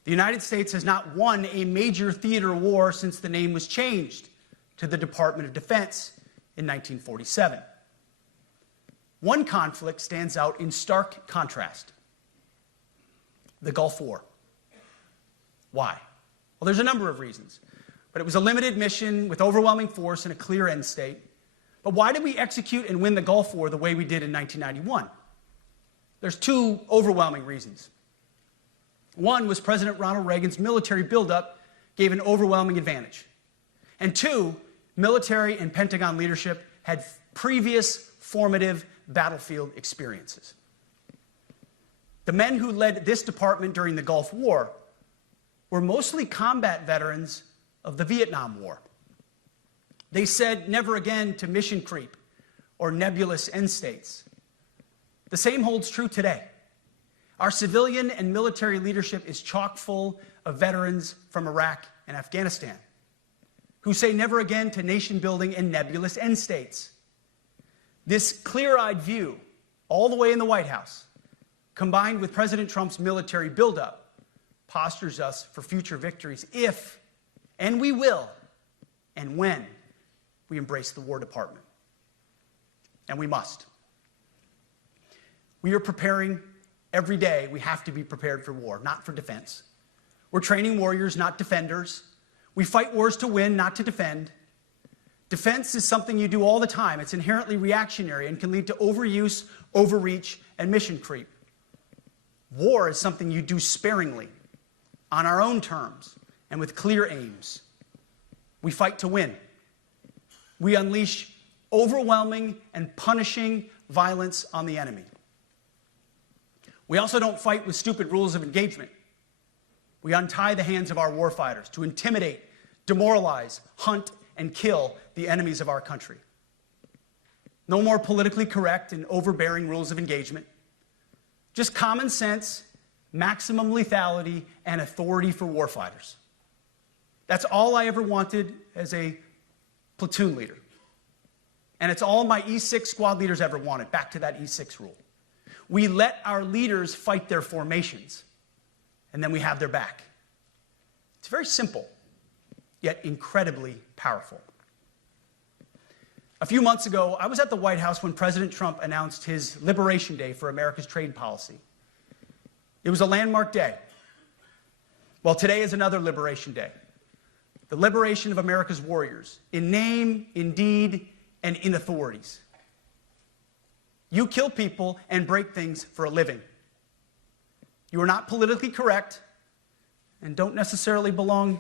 the United States has not won a major theater war since the name was changed to the Department of Defense in 1947. One conflict stands out in stark contrast: the Gulf War. Why? Well, there's a number of reasons, but it was a limited mission with overwhelming force and a clear end state. But why did we execute and win the Gulf War the way we did in 1991? There's two overwhelming reasons. One was President Ronald Reagan's military buildup gave an overwhelming advantage. And two, military and Pentagon leadership had previous formative battlefield experiences. The men who led this department during the Gulf War were mostly combat veterans of the Vietnam War. They said never again to mission creep or nebulous end states. The same holds true today. Our civilian and military leadership is chock full of veterans from Iraq and Afghanistan who say never again to nation building and nebulous end states. This clear-eyed view, all the way in the White House, combined with President Trump's military buildup, postures us for future victories if, and we will, and when we embrace the War Department. And we must. We are preparing every day. We have to be prepared for war, not for defense. We're training warriors, not defenders. We fight wars to win, not to defend. Defense is something you do all the time. It's inherently reactionary and can lead to overuse, overreach, and mission creep. War is something you do sparingly, on our own terms, and with clear aims. We fight to win. We unleash overwhelming and punishing violence on the enemy. We also don't fight with stupid rules of engagement. We untie the hands of our warfighters to intimidate, demoralize, hunt, and kill the enemies of our country. No more politically correct and overbearing rules of engagement. Just common sense, maximum lethality, and authority for warfighters. That's all I ever wanted as a platoon leader. And it's all my E6 squad leaders ever wanted, back to that E6 rule. We let our leaders fight their formations, and then we have their back. It's very simple, yet incredibly powerful. A few months ago, I was at the White House when President Trump announced his Liberation Day for America's trade policy. It was a landmark day. Well, today is another Liberation Day. The liberation of America's warriors, in name, in deed, and in authorities. You kill people and break things for a living. You are not politically correct and don't necessarily belong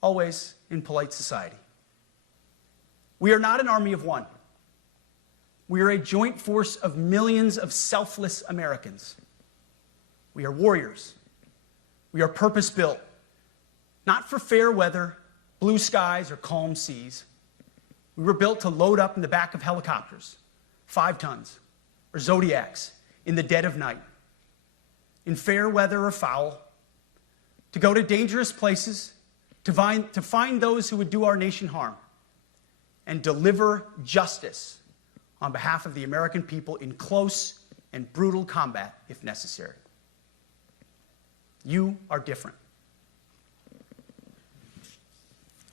always in polite society. We are not an army of one. We are a joint force of millions of selfless Americans. We are warriors. We are purpose-built, not for fair weather, blue skies, or calm seas. We were built to load up in the back of helicopters, 5 tons, or Zodiacs, in the dead of night, in fair weather or foul, to go to dangerous places, to find those who would do our nation harm, and deliver justice on behalf of the American people in close and brutal combat if necessary. You are different.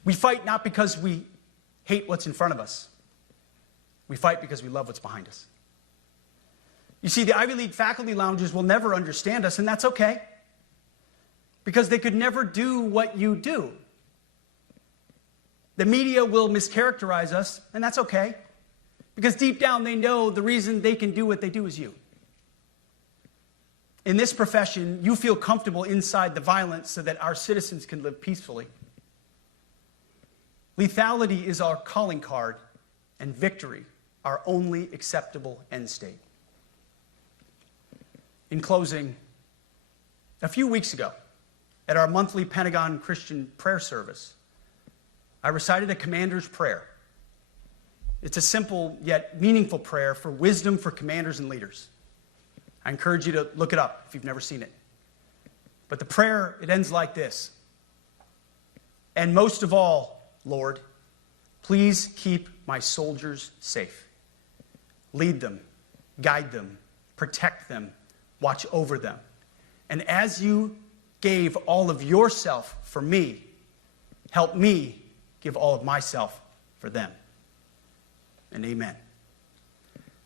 We fight not because we hate what's in front of us. We fight because we love what's behind us. You see, the Ivy League faculty lounges will never understand us, and that's okay, because they could never do what you do. The media will mischaracterize us, and that's okay, because deep down they know the reason they can do what they do is you. In this profession, you feel comfortable inside the violence so that our citizens can live peacefully. Lethality is our calling card, and victory our only acceptable end state. In closing, a few weeks ago, at our monthly Pentagon Christian prayer service, I recited a commander's prayer. It's a simple yet meaningful prayer for wisdom for commanders and leaders. I encourage you to look it up if you've never seen it. But the prayer, it ends like this. And most of all, Lord, please keep my soldiers safe. Lead them, guide them, protect them, watch over them. And as you gave all of yourself for me, help me give all of myself for them. And amen.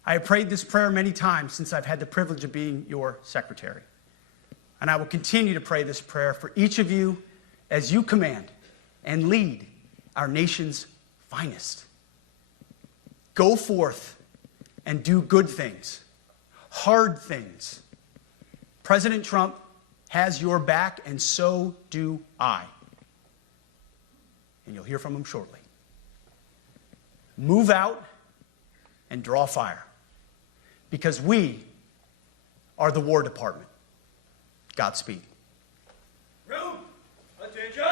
I have prayed this prayer many times since I've had the privilege of being your secretary. And I will continue to pray this prayer for each of you as you command and lead our nation's finest. Go forth and do good things, hard things. President Trump has your back, and so do I. And you'll hear from him shortly. Move out and draw fire, because we are the War Department. Godspeed. Room, attention.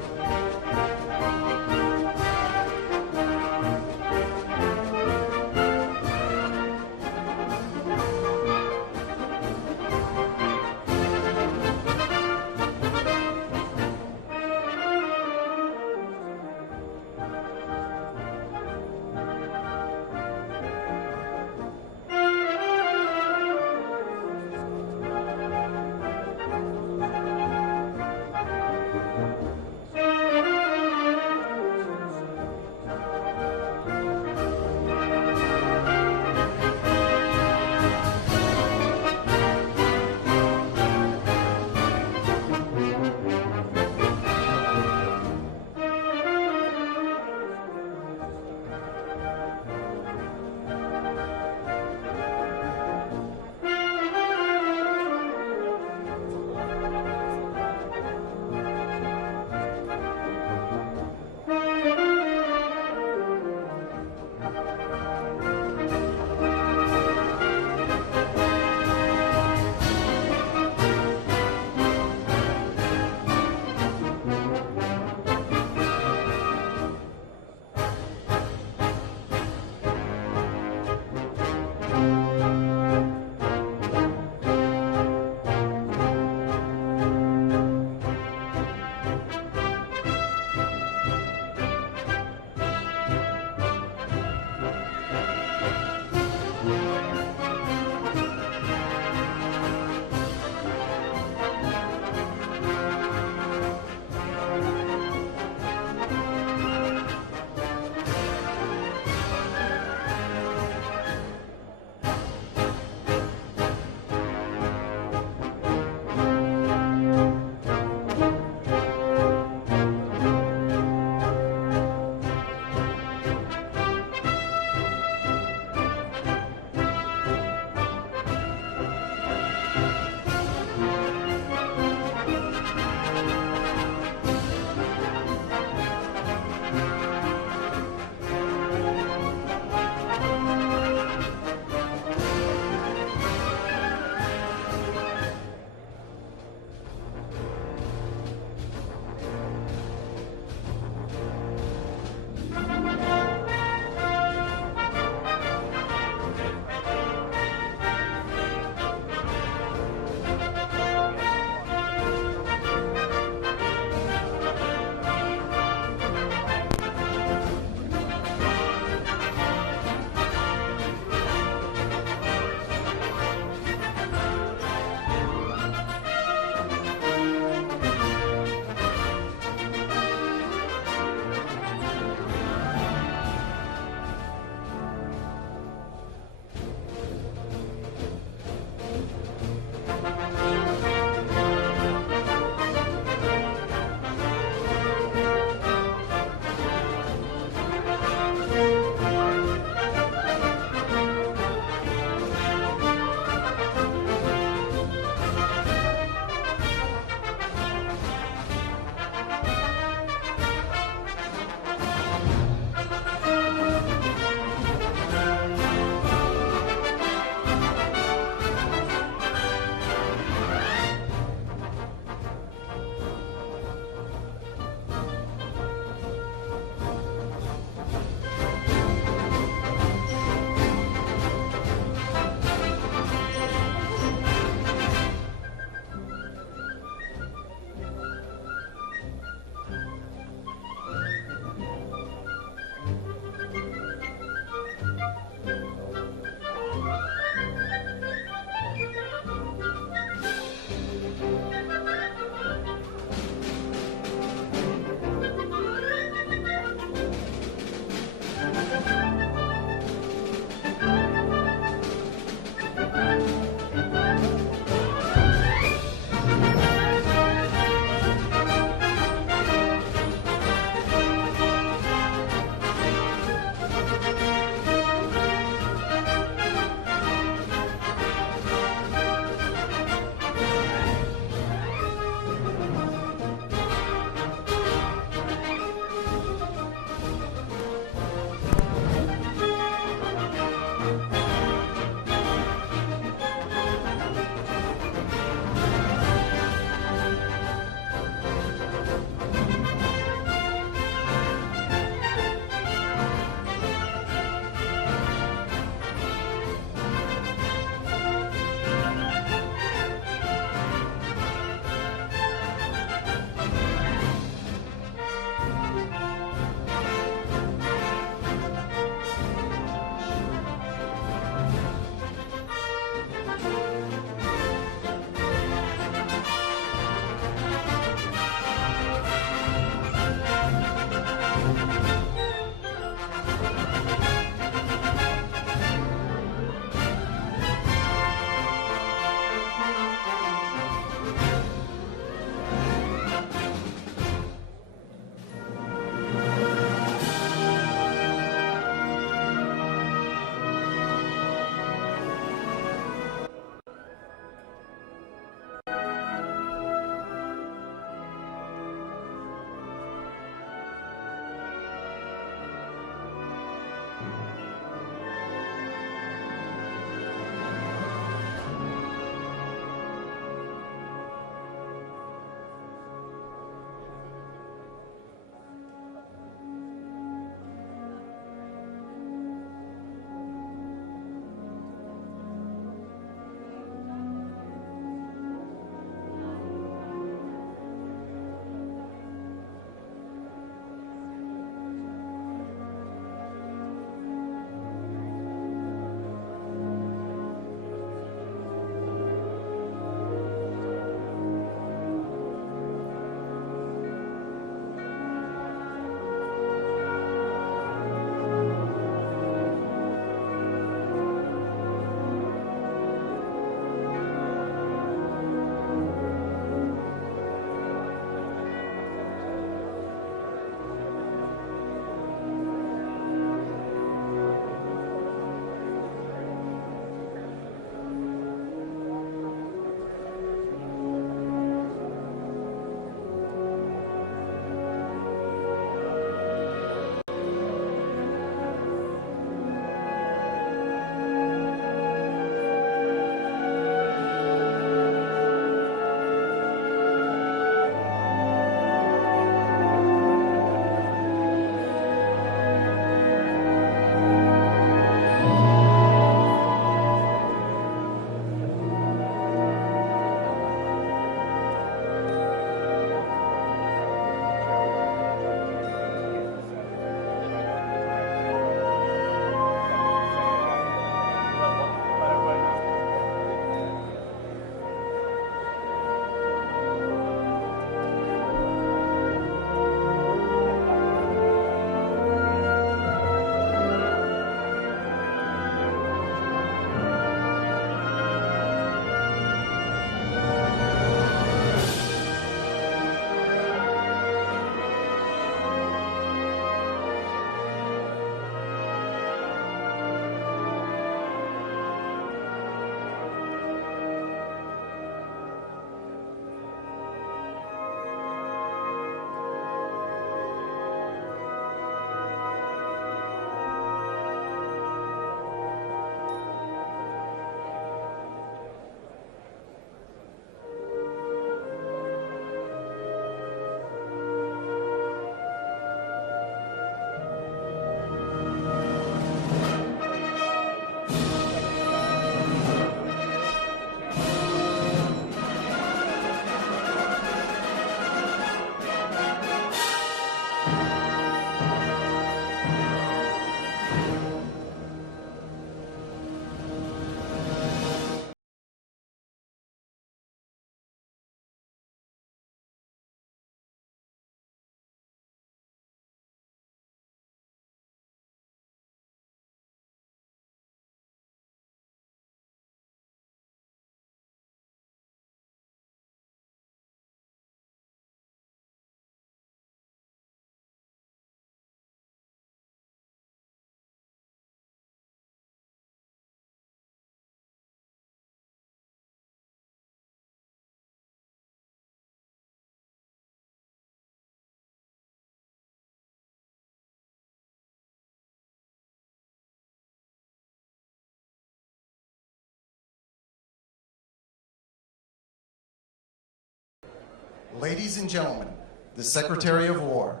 Ladies and gentlemen, the Secretary of War.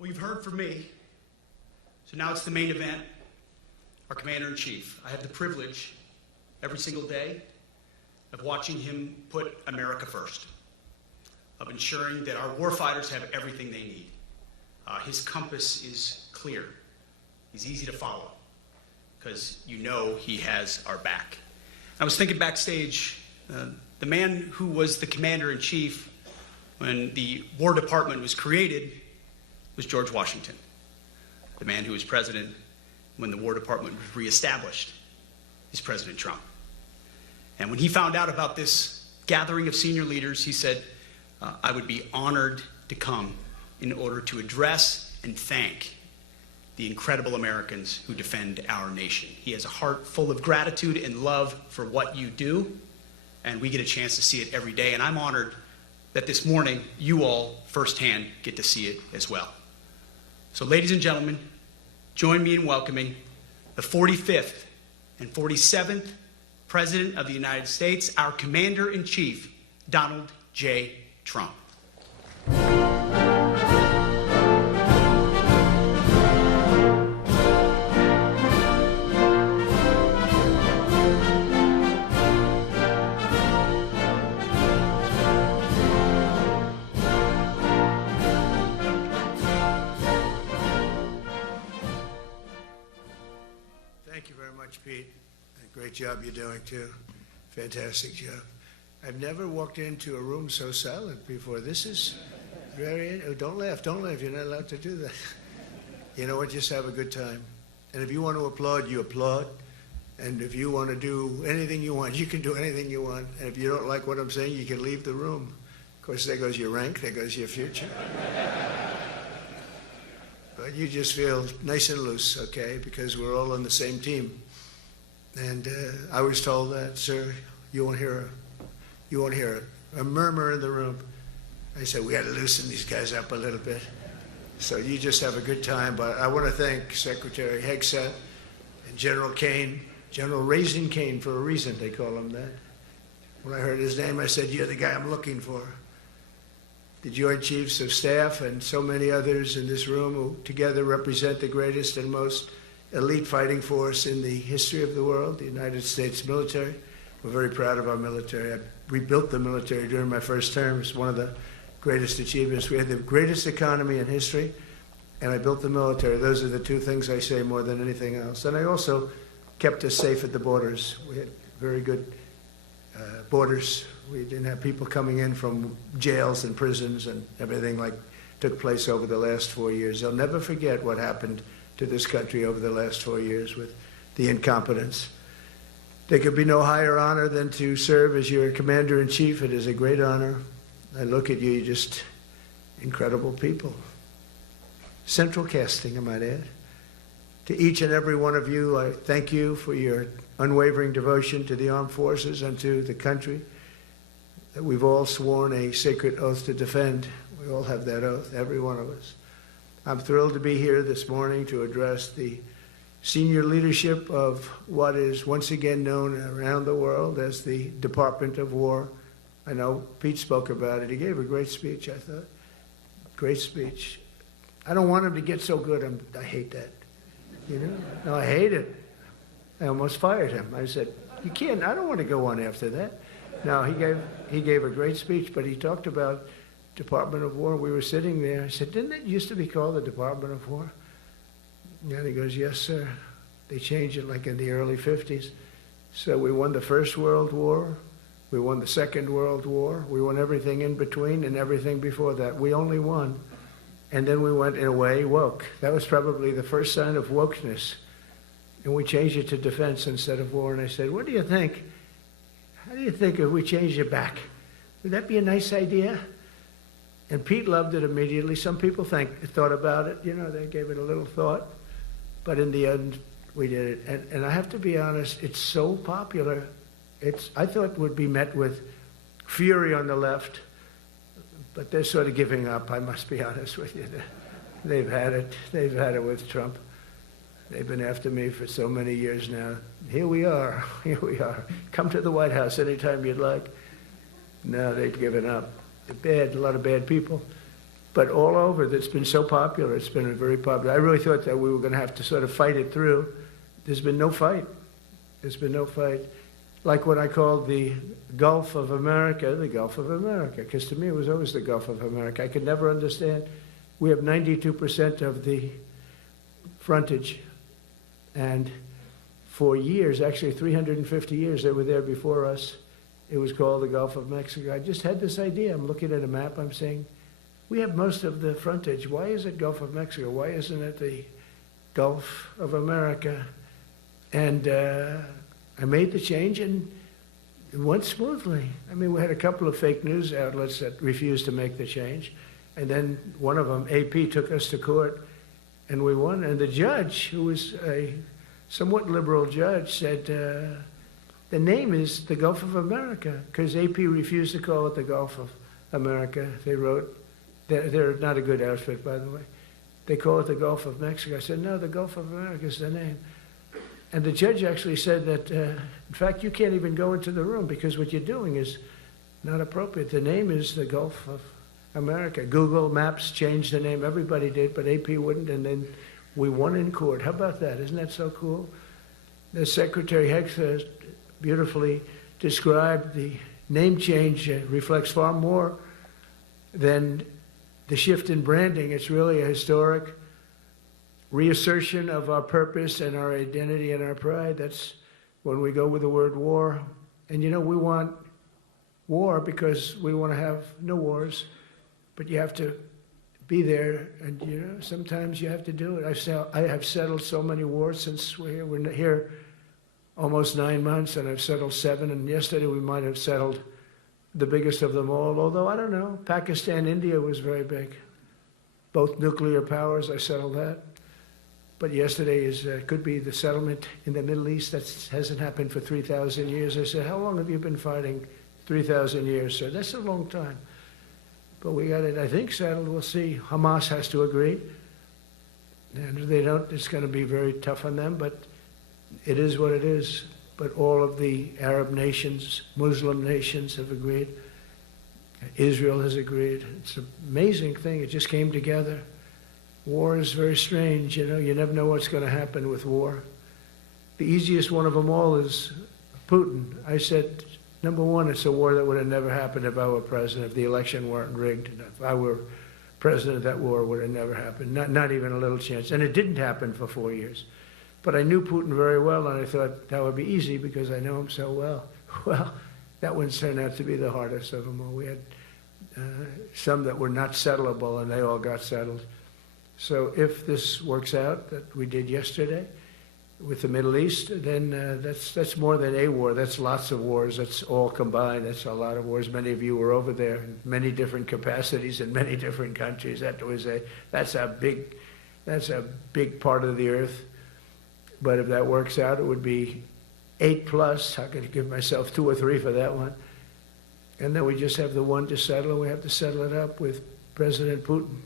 Well, you've heard from me, so now it's the main event, our Commander-in-Chief. I have the privilege every single day of watching him put America first, of ensuring that our warfighters have everything they need. His compass is clear. He's easy to follow because you know he has our back. I was thinking backstage, the man who was the Commander-in-Chief when the War Department was created was George Washington. The man who was president when the War Department was reestablished is President Trump. And when he found out about this gathering of senior leaders, he said, I would be honored to come in order to address and thank the incredible Americans who defend our nation. He has a heart full of gratitude and love for what you do, and we get a chance to see it every day. And I'm honored that this morning you all firsthand get to see it as well. So ladies and gentlemen, join me in welcoming the 45th and 47th President of the United States, our Commander-in-Chief, Donald J. Trump. Thank you very much, Pete. Great job you're doing, too. Fantastic job. I've never walked into a room so silent before. This is very... Oh, don't laugh. Don't laugh. You're not allowed to do that. You know what? Just have a good time. And if you want to applaud, you applaud. And if you want to do anything you want, you can do anything you want. And if you don't like what I'm saying, you can leave the room. Of course, there goes your rank. There goes your future. But you just feel nice and loose, okay? Because we're all on the same team. And I was told that, sir, you won't hear a murmur in the room. I said, we got to loosen these guys up a little bit. So you just have a good time. But I want to thank Secretary Hegseth and General Kaine, General Raising Kaine for a reason, they call him that. When I heard his name, I said, you're the guy I'm looking for. The Joint Chiefs of Staff and so many others in this room who together represent the greatest and most elite fighting force in the history of the world, the United States military. We're very proud of our military. I rebuilt the military during my first term. It's one of the greatest achievements. We had the greatest economy in history, and I built the military. Those are the two things I say more than anything else. And I also kept us safe at the borders. We had very good borders. We didn't have people coming in from jails and prisons and everything like took place over the last 4 years. They'll never forget what happened to this country over the last 4 years with the incompetence. There could be no higher honor than to serve as your Commander-in-Chief. It is a great honor. I look at you, you're just incredible people. Central casting, I might add. To each and every one of you, I thank you for your unwavering devotion to the armed forces and to the country that we've all sworn a sacred oath to defend. We all have that oath, every one of us. I'm thrilled to be here this morning to address the senior leadership of what is once again known around the world as the Department of War. I know Pete spoke about it. He gave a great speech, I thought. Great speech. I don't want him to get so good. I hate that. You know? No, I hate it. I almost fired him. I said, you can't, I don't want to go on after that. No, he gave a great speech, but he talked about Department of War. We were sitting there. I said, didn't it used to be called the Department of War? And he goes, yes, sir. They changed it like in the early 50s. So we won the First World War. We won the Second World War. We won everything in between and everything before that. We only won. And then we went, in a way, woke. That was probably the first sign of wokeness. And we changed it to defense instead of war. And I said, what do you think? How do you think if we changed it back? Would that be a nice idea? And Pete loved it immediately. Some people thought about it. You know, they gave it a little thought. But in the end, we did it. And I have to be honest, it's so popular. I thought it would be met with fury on the left. But they're sort of giving up, I must be honest with you. They've had it. They've had it with Trump. They've been after me for so many years now. Here we are. Here we are. Come to the White House anytime you'd like. No, they've given up. They're bad, a lot of bad people. But all over, it's been so popular. It's been very popular. I really thought that we were going to have to sort of fight it through. There's been no fight. There's been no fight. Like what I called the Gulf of America, the Gulf of America, because to me it was always the Gulf of America. I could never understand. We have 92% of the frontage. And for years, actually 350 years, they were there before us. It was called the Gulf of Mexico. I just had this idea. I'm looking at a map. I'm saying, we have most of the frontage. Why is it Gulf of Mexico? Why isn't it the Gulf of America? And I made the change, and it went smoothly. I mean, we had a couple of fake news outlets that refused to make the change. And then one of them, AP, took us to court, and we won. And the judge, who was a somewhat liberal judge, said, the name is the Gulf of America, because AP refused to call it the Gulf of America. They wrote, they're not a good outfit, by the way. They call it the Gulf of Mexico. I said, no, the Gulf of America is the name. And the judge actually said that, in fact, you can't even go into the room because what you're doing is not appropriate. The name is the Gulf of America. Google Maps changed the name. Everybody did, but AP wouldn't, and then we won in court. How about that? Isn't that so cool? The Secretary Hegseth beautifully described the name change reflects far more than the shift in branding. It's really a historic reassertion of our purpose and our identity and our pride. That's when we go with the word war. And you know, we want war because we want to have no wars, but you have to be there, and you know, sometimes you have to do it. I have settled so many wars since we're here. We're here almost 9 months, and I've settled 7, and yesterday we might have settled the biggest of them all, although I don't know. Pakistan, India was very big. Both nuclear powers, I settled that. But yesterday could be the settlement in the Middle East. That hasn't happened for 3,000 years. I said, how long have you been fighting? 3,000 years, sir. That's a long time. But we got it, I think, settled. We'll see. Hamas has to agree. And if they don't, it's going to be very tough on them. But it is what it is. But all of the Arab nations, Muslim nations have agreed. Israel has agreed. It's an amazing thing. It just came together. War is very strange, you know. You never know what's going to happen with war. The easiest one of them all is Putin. I said, number one, it's a war that would have never happened if I were president, if the election weren't rigged. If I were president, that war would have never happened. Not even a little chance. And it didn't happen for 4 years. But I knew Putin very well, and I thought that would be easy because I know him so well. Well, that one turned out to be the hardest of them all. We had some that were not settlable, and they all got settled. So if this works out, that we did yesterday with the Middle East, then that's more than a war. That's lots of wars. That's all combined. That's a lot of wars. Many of you were over there in many different capacities in many different countries. That's a big part of the earth. But if that works out, it would be 8+. I could give myself 2 or 3 for that one. And then we just have the one to settle, and we have to settle it up with President Putin.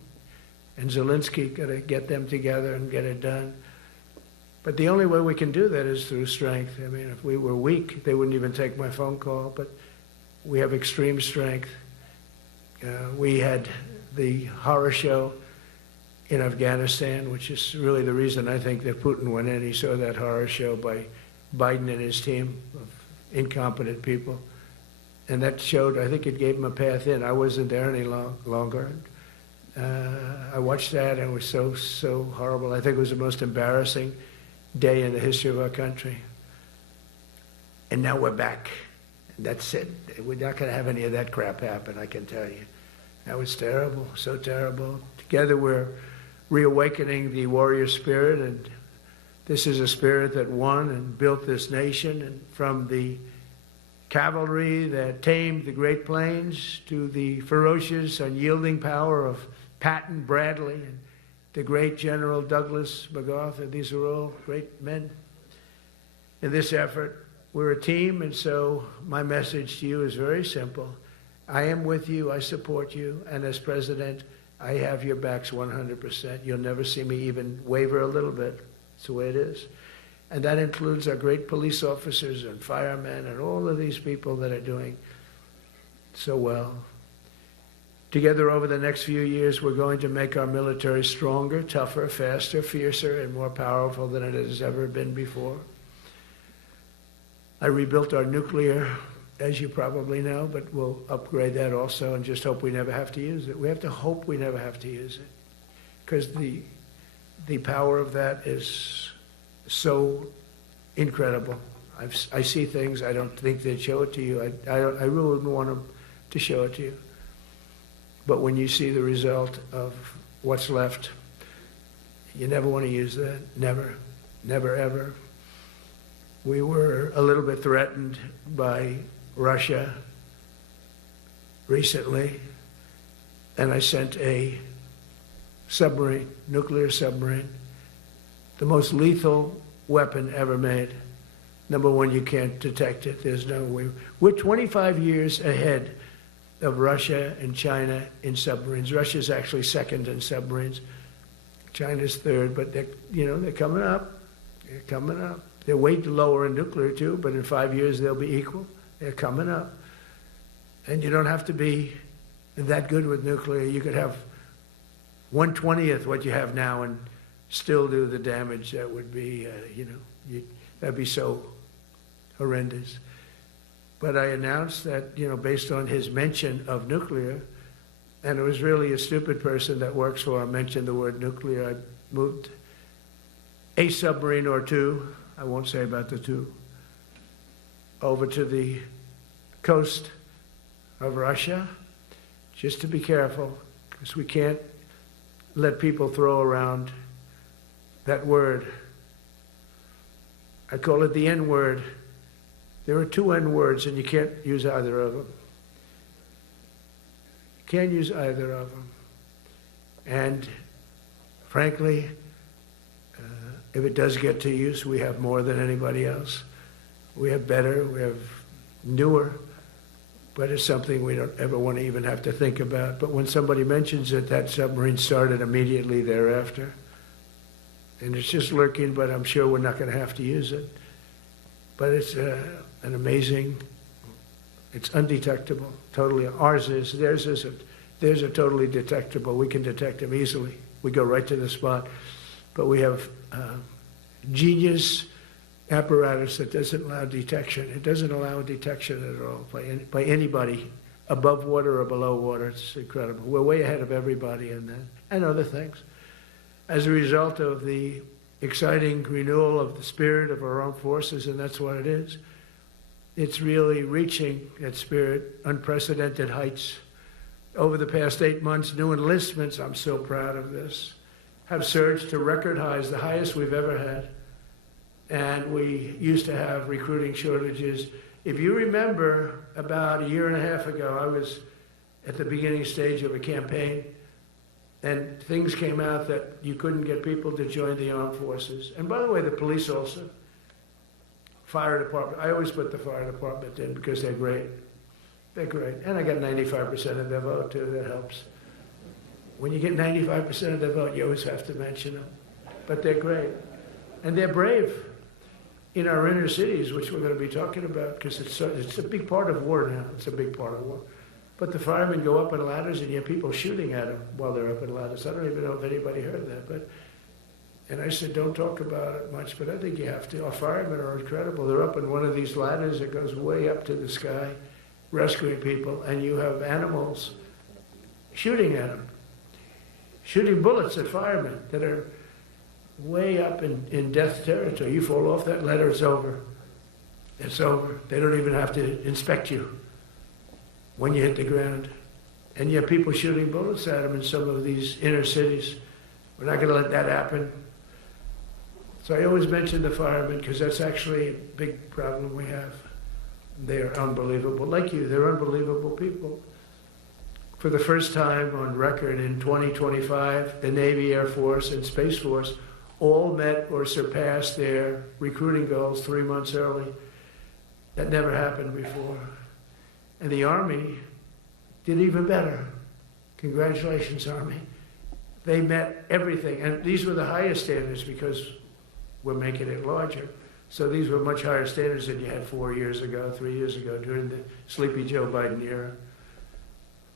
And Zelensky, got to get them together and get it done. But the only way we can do that is through strength. I mean, if we were weak, they wouldn't even take my phone call. But we have extreme strength. We had the horror show in Afghanistan, which is really the reason I think that Putin went in. He saw that horror show by Biden and his team of incompetent people. And that showed, I think it gave him a path in. I wasn't there any longer. I watched that, and it was so horrible. I think it was the most embarrassing day in the history of our country. And now we're back. And that's it. We're not going to have any of that crap happen, I can tell you. That was terrible, so terrible. Together we're reawakening the warrior spirit, and this is a spirit that won and built this nation, and from the cavalry that tamed the Great Plains to the ferocious, unyielding power of Patton Bradley and the great General Douglas MacArthur. These are all great men. In this effort, we're a team, and so my message to you is very simple. I am with you, I support you, and as president, I have your backs 100%. You'll never see me even waver a little bit. It's the way it is. And that includes our great police officers and firemen and all of these people that are doing so well. Together over the next few years, we're going to make our military stronger, tougher, faster, fiercer, and more powerful than it has ever been before. I rebuilt our nuclear, as you probably know, but we'll upgrade that also and just hope we never have to use it. We have to hope we never have to use it, because the power of that is so incredible. I see things, I don't think they'd show it to you. I really wouldn't want them to show it to you. But when you see the result of what's left, you never want to use that. Never, never, ever. We were a little bit threatened by Russia recently, and I sent a submarine, nuclear submarine, the most lethal weapon ever made. Number one, you can't detect it. There's no way. We're 25 years ahead of Russia and China in submarines. Russia's actually second in submarines. China's third, but they're coming up. They're coming up. They're way lower in nuclear too, but in 5 years they'll be equal. They're coming up. And you don't have to be that good with nuclear. You could have 1/20th what you have now and still do the damage that would be, that'd be so horrendous. But I announced that, based on his mention of nuclear, and it was really a stupid person that works for him mentioned the word nuclear, I moved a submarine or two, I won't say about the two, over to the coast of Russia, just to be careful, because we can't let people throw around that word. I call it the N-word. There are two N-words, and you can't use either of them. You can't use either of them. And frankly, if it does get to use, we have more than anybody else. We have better, we have newer, but it's something we don't ever want to even have to think about. But when somebody mentions it, that submarine started immediately thereafter. And it's just lurking, but I'm sure we're not going to have to use it. But it's an amazing, it's undetectable, totally. Ours is, theirs isn't. Theirs are totally detectable. We can detect them easily. We go right to the spot. But we have genius apparatus that doesn't allow detection. It doesn't allow detection at all by anybody above water or below water. It's incredible. We're way ahead of everybody in that, and other things. As a result of the exciting renewal of the spirit of our armed forces, and that's what it is. It's really reaching that spirit, unprecedented heights. Over the past 8 months, new enlistments, I'm so proud of this, have surged to record highs, the highest we've ever had. And we used to have recruiting shortages. If you remember, about a year and a half ago, I was at the beginning stage of a campaign, and things came out that you couldn't get people to join the armed forces. And by the way, the police also, fire department. I always put the fire department in because they're great. They're great. And I got 95% of their vote, too. That helps. When you get 95% of their vote, you always have to mention them. But they're great. And they're brave in our inner cities, which we're going to be talking about, because it's a big part of war now. It's a big part of war. But the firemen go up on ladders, and you have people shooting at them while they're up on ladders. I don't even know if anybody heard that. And I said, don't talk about it much, but I think you have to. Our firemen are incredible. They're up on one of these ladders that goes way up to the sky, rescuing people, and you have animals shooting at them, shooting bullets at firemen that are way up in death territory. You fall off that ladder, it's over. It's over. They don't even have to inspect you when you hit the ground. And you have people shooting bullets at them in some of these inner cities. We're not going to let that happen. So I always mention the firemen because that's actually a big problem we have. They're unbelievable. Like you, they're unbelievable people. For the first time on record in 2025, the Navy, Air Force, and Space Force all met or surpassed their recruiting goals 3 months early. That never happened before. And the Army did even better. Congratulations, Army. They met everything. And these were the highest standards because we're making it larger. So these were much higher standards than you had 4 years ago, 3 years ago, during the sleepy Joe Biden era.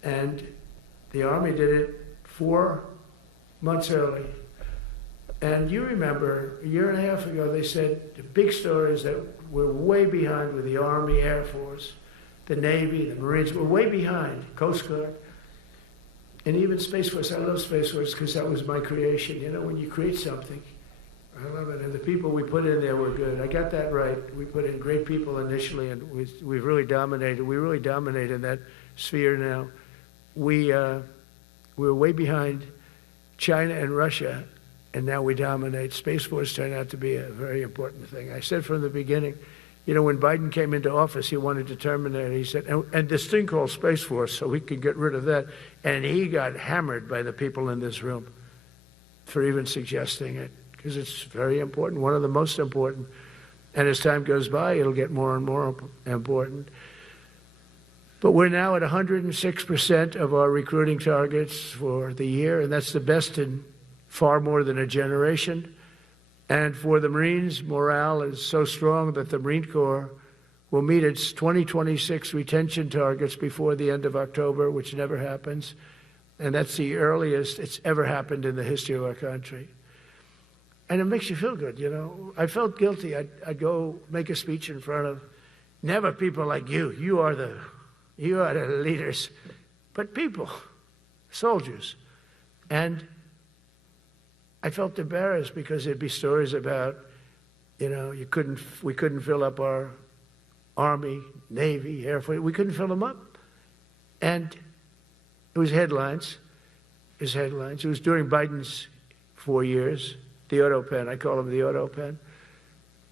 And the Army did it 4 months early. And you remember, a year and a half ago, they said the big story is that we're way behind with the Army, Air Force, the Navy, the Marines. We're way behind, Coast Guard. And even Space Force. I love Space Force because that was my creation. You know, when you create something, I love it. And the people we put in there were good. I got that right. We put in great people initially, and we've really dominated. We really dominate in that sphere now. We're way behind China and Russia, and now we dominate. Space Force turned out to be a very important thing. I said from the beginning, you know, when Biden came into office, he wanted to terminate it. He said, and this thing called Space Force, so we could get rid of that. And he got hammered by the people in this room for even suggesting it, because it's very important, one of the most important. And as time goes by, it'll get more and more important. But we're now at 106% of our recruiting targets for the year, and that's the best in far more than a generation. And for the Marines, morale is so strong that the Marine Corps will meet its 2026 retention targets before the end of October, which never happens. And that's the earliest it's ever happened in the history of our country. And it makes you feel good, you know. I felt guilty. I'd go make a speech in front of never people like you. You are the leaders. But people, soldiers. And I felt embarrassed because there'd be stories about, you know, we couldn't fill up our Army, Navy, Air Force. We couldn't fill them up. And it was headlines. It was during Biden's 4 years. The auto pen. I call him the auto pen.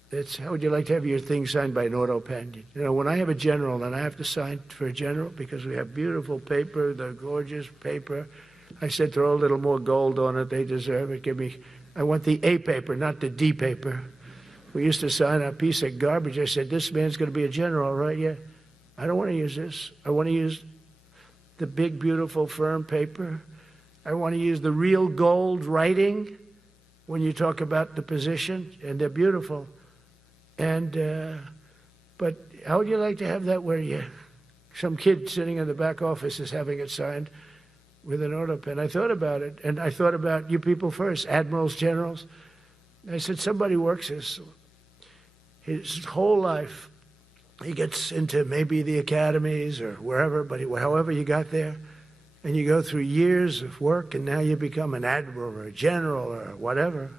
It's, how would you like to have your thing signed by an auto pen? You know, when I have a general and I have to sign for a general because we have beautiful paper, the gorgeous paper, I said, throw a little more gold on it. They deserve it. I want the A paper, not the D paper. We used to sign a piece of garbage. I said, this man's going to be a general, right? Yeah. I don't want to use this. I want to use the big, beautiful, firm paper. I want to use the real gold writing when you talk about the position, and they're beautiful. And, but how would you like to have that where some kid sitting in the back office is having it signed with an auto pen? I thought about it, and I thought about you people first, admirals, generals. I said, somebody works his whole life. He gets into maybe the academies or wherever, but however you got there, and you go through years of work, and now you become an admiral or a general or whatever.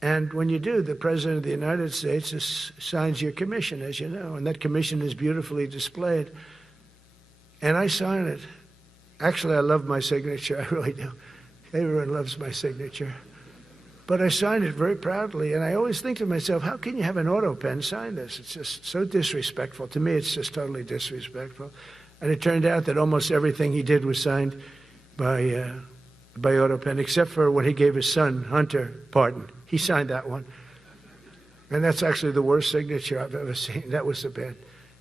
And when you do, the President of the United States signs your commission, as you know, and that commission is beautifully displayed. And I sign it. Actually, I love my signature. I really do. Everyone loves my signature. But I signed it very proudly, and I always think to myself, how can you have an auto pen sign this? It's just so disrespectful. To me, it's just totally disrespectful. And it turned out that almost everything he did was signed by auto pen, except for when he gave his son, Hunter, pardon. He signed that one. And that's actually the worst signature I've ever seen. That was the bad.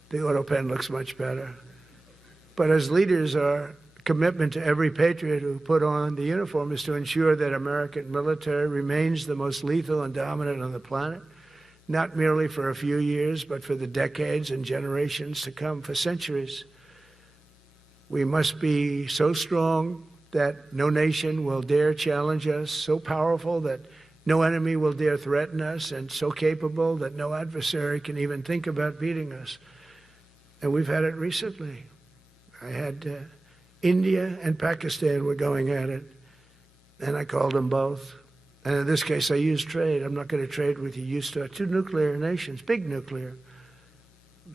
The auto pen looks much better. But as leaders, our commitment to every patriot who put on the uniform is to ensure that American military remains the most lethal and dominant on the planet, not merely for a few years, but for the decades and generations to come, for centuries. We must be so strong that no nation will dare challenge us, so powerful that no enemy will dare threaten us, and so capable that no adversary can even think about beating us. And we've had it recently. I had India and Pakistan were going at it, and I called them both. And in this case, I used trade. I'm not going to trade with you. Used to 2 nuclear nations, big nuclear.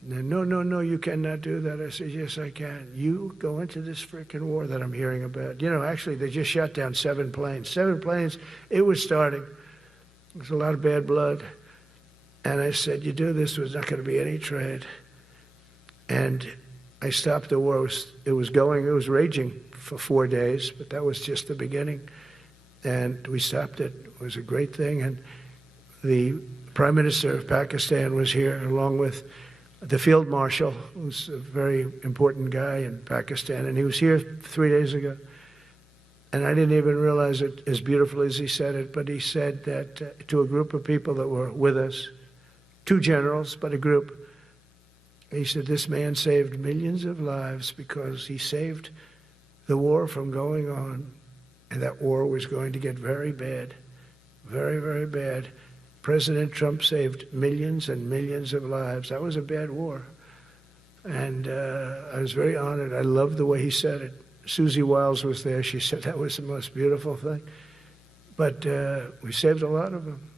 No, you cannot do that. I said, yes, I can. You go into this freaking war that I'm hearing about. You know, actually, they just shot down 7 planes. 7 planes, it was starting. There's a lot of bad blood. And I said, you do this, there's not going to be any trade. And I stopped the war. It was raging for 4 days, but that was just the beginning. And we stopped it. It was a great thing. And the Prime Minister of Pakistan was here, along with the Field Marshal, who's a very important guy in Pakistan, and he was here 3 days ago. And I didn't even realize it as beautifully as he said it, but he said that to a group of people that were with us, 2 generals, but a group, he said, this man saved millions of lives because he saved the war from going on, and that war was going to get very bad, very, very bad. President Trump saved millions and millions of lives. That was a bad war. And I was very honored. I loved the way he said it. Susie Wiles was there. She said that was the most beautiful thing. But we saved a lot of them.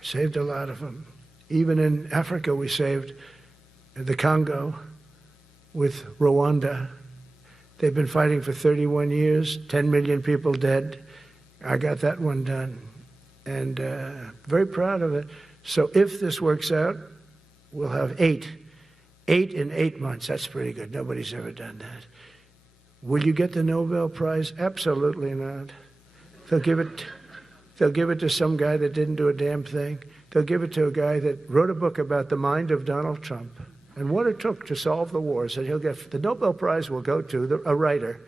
Saved a lot of them. Even in Africa, we saved the Congo with Rwanda. They've been fighting for 31 years, 10 million people dead. I got that one done. And very proud of it. So if this works out, we'll have 8. 8 in 8 months. That's pretty good. Nobody's ever done that. Will you get the Nobel Prize? Absolutely not. They'll give it to some guy that didn't do a damn thing. They'll give it to a guy that wrote a book about the mind of Donald Trump and what it took to solve the wars. And he'll get the Nobel Prize will go to a writer.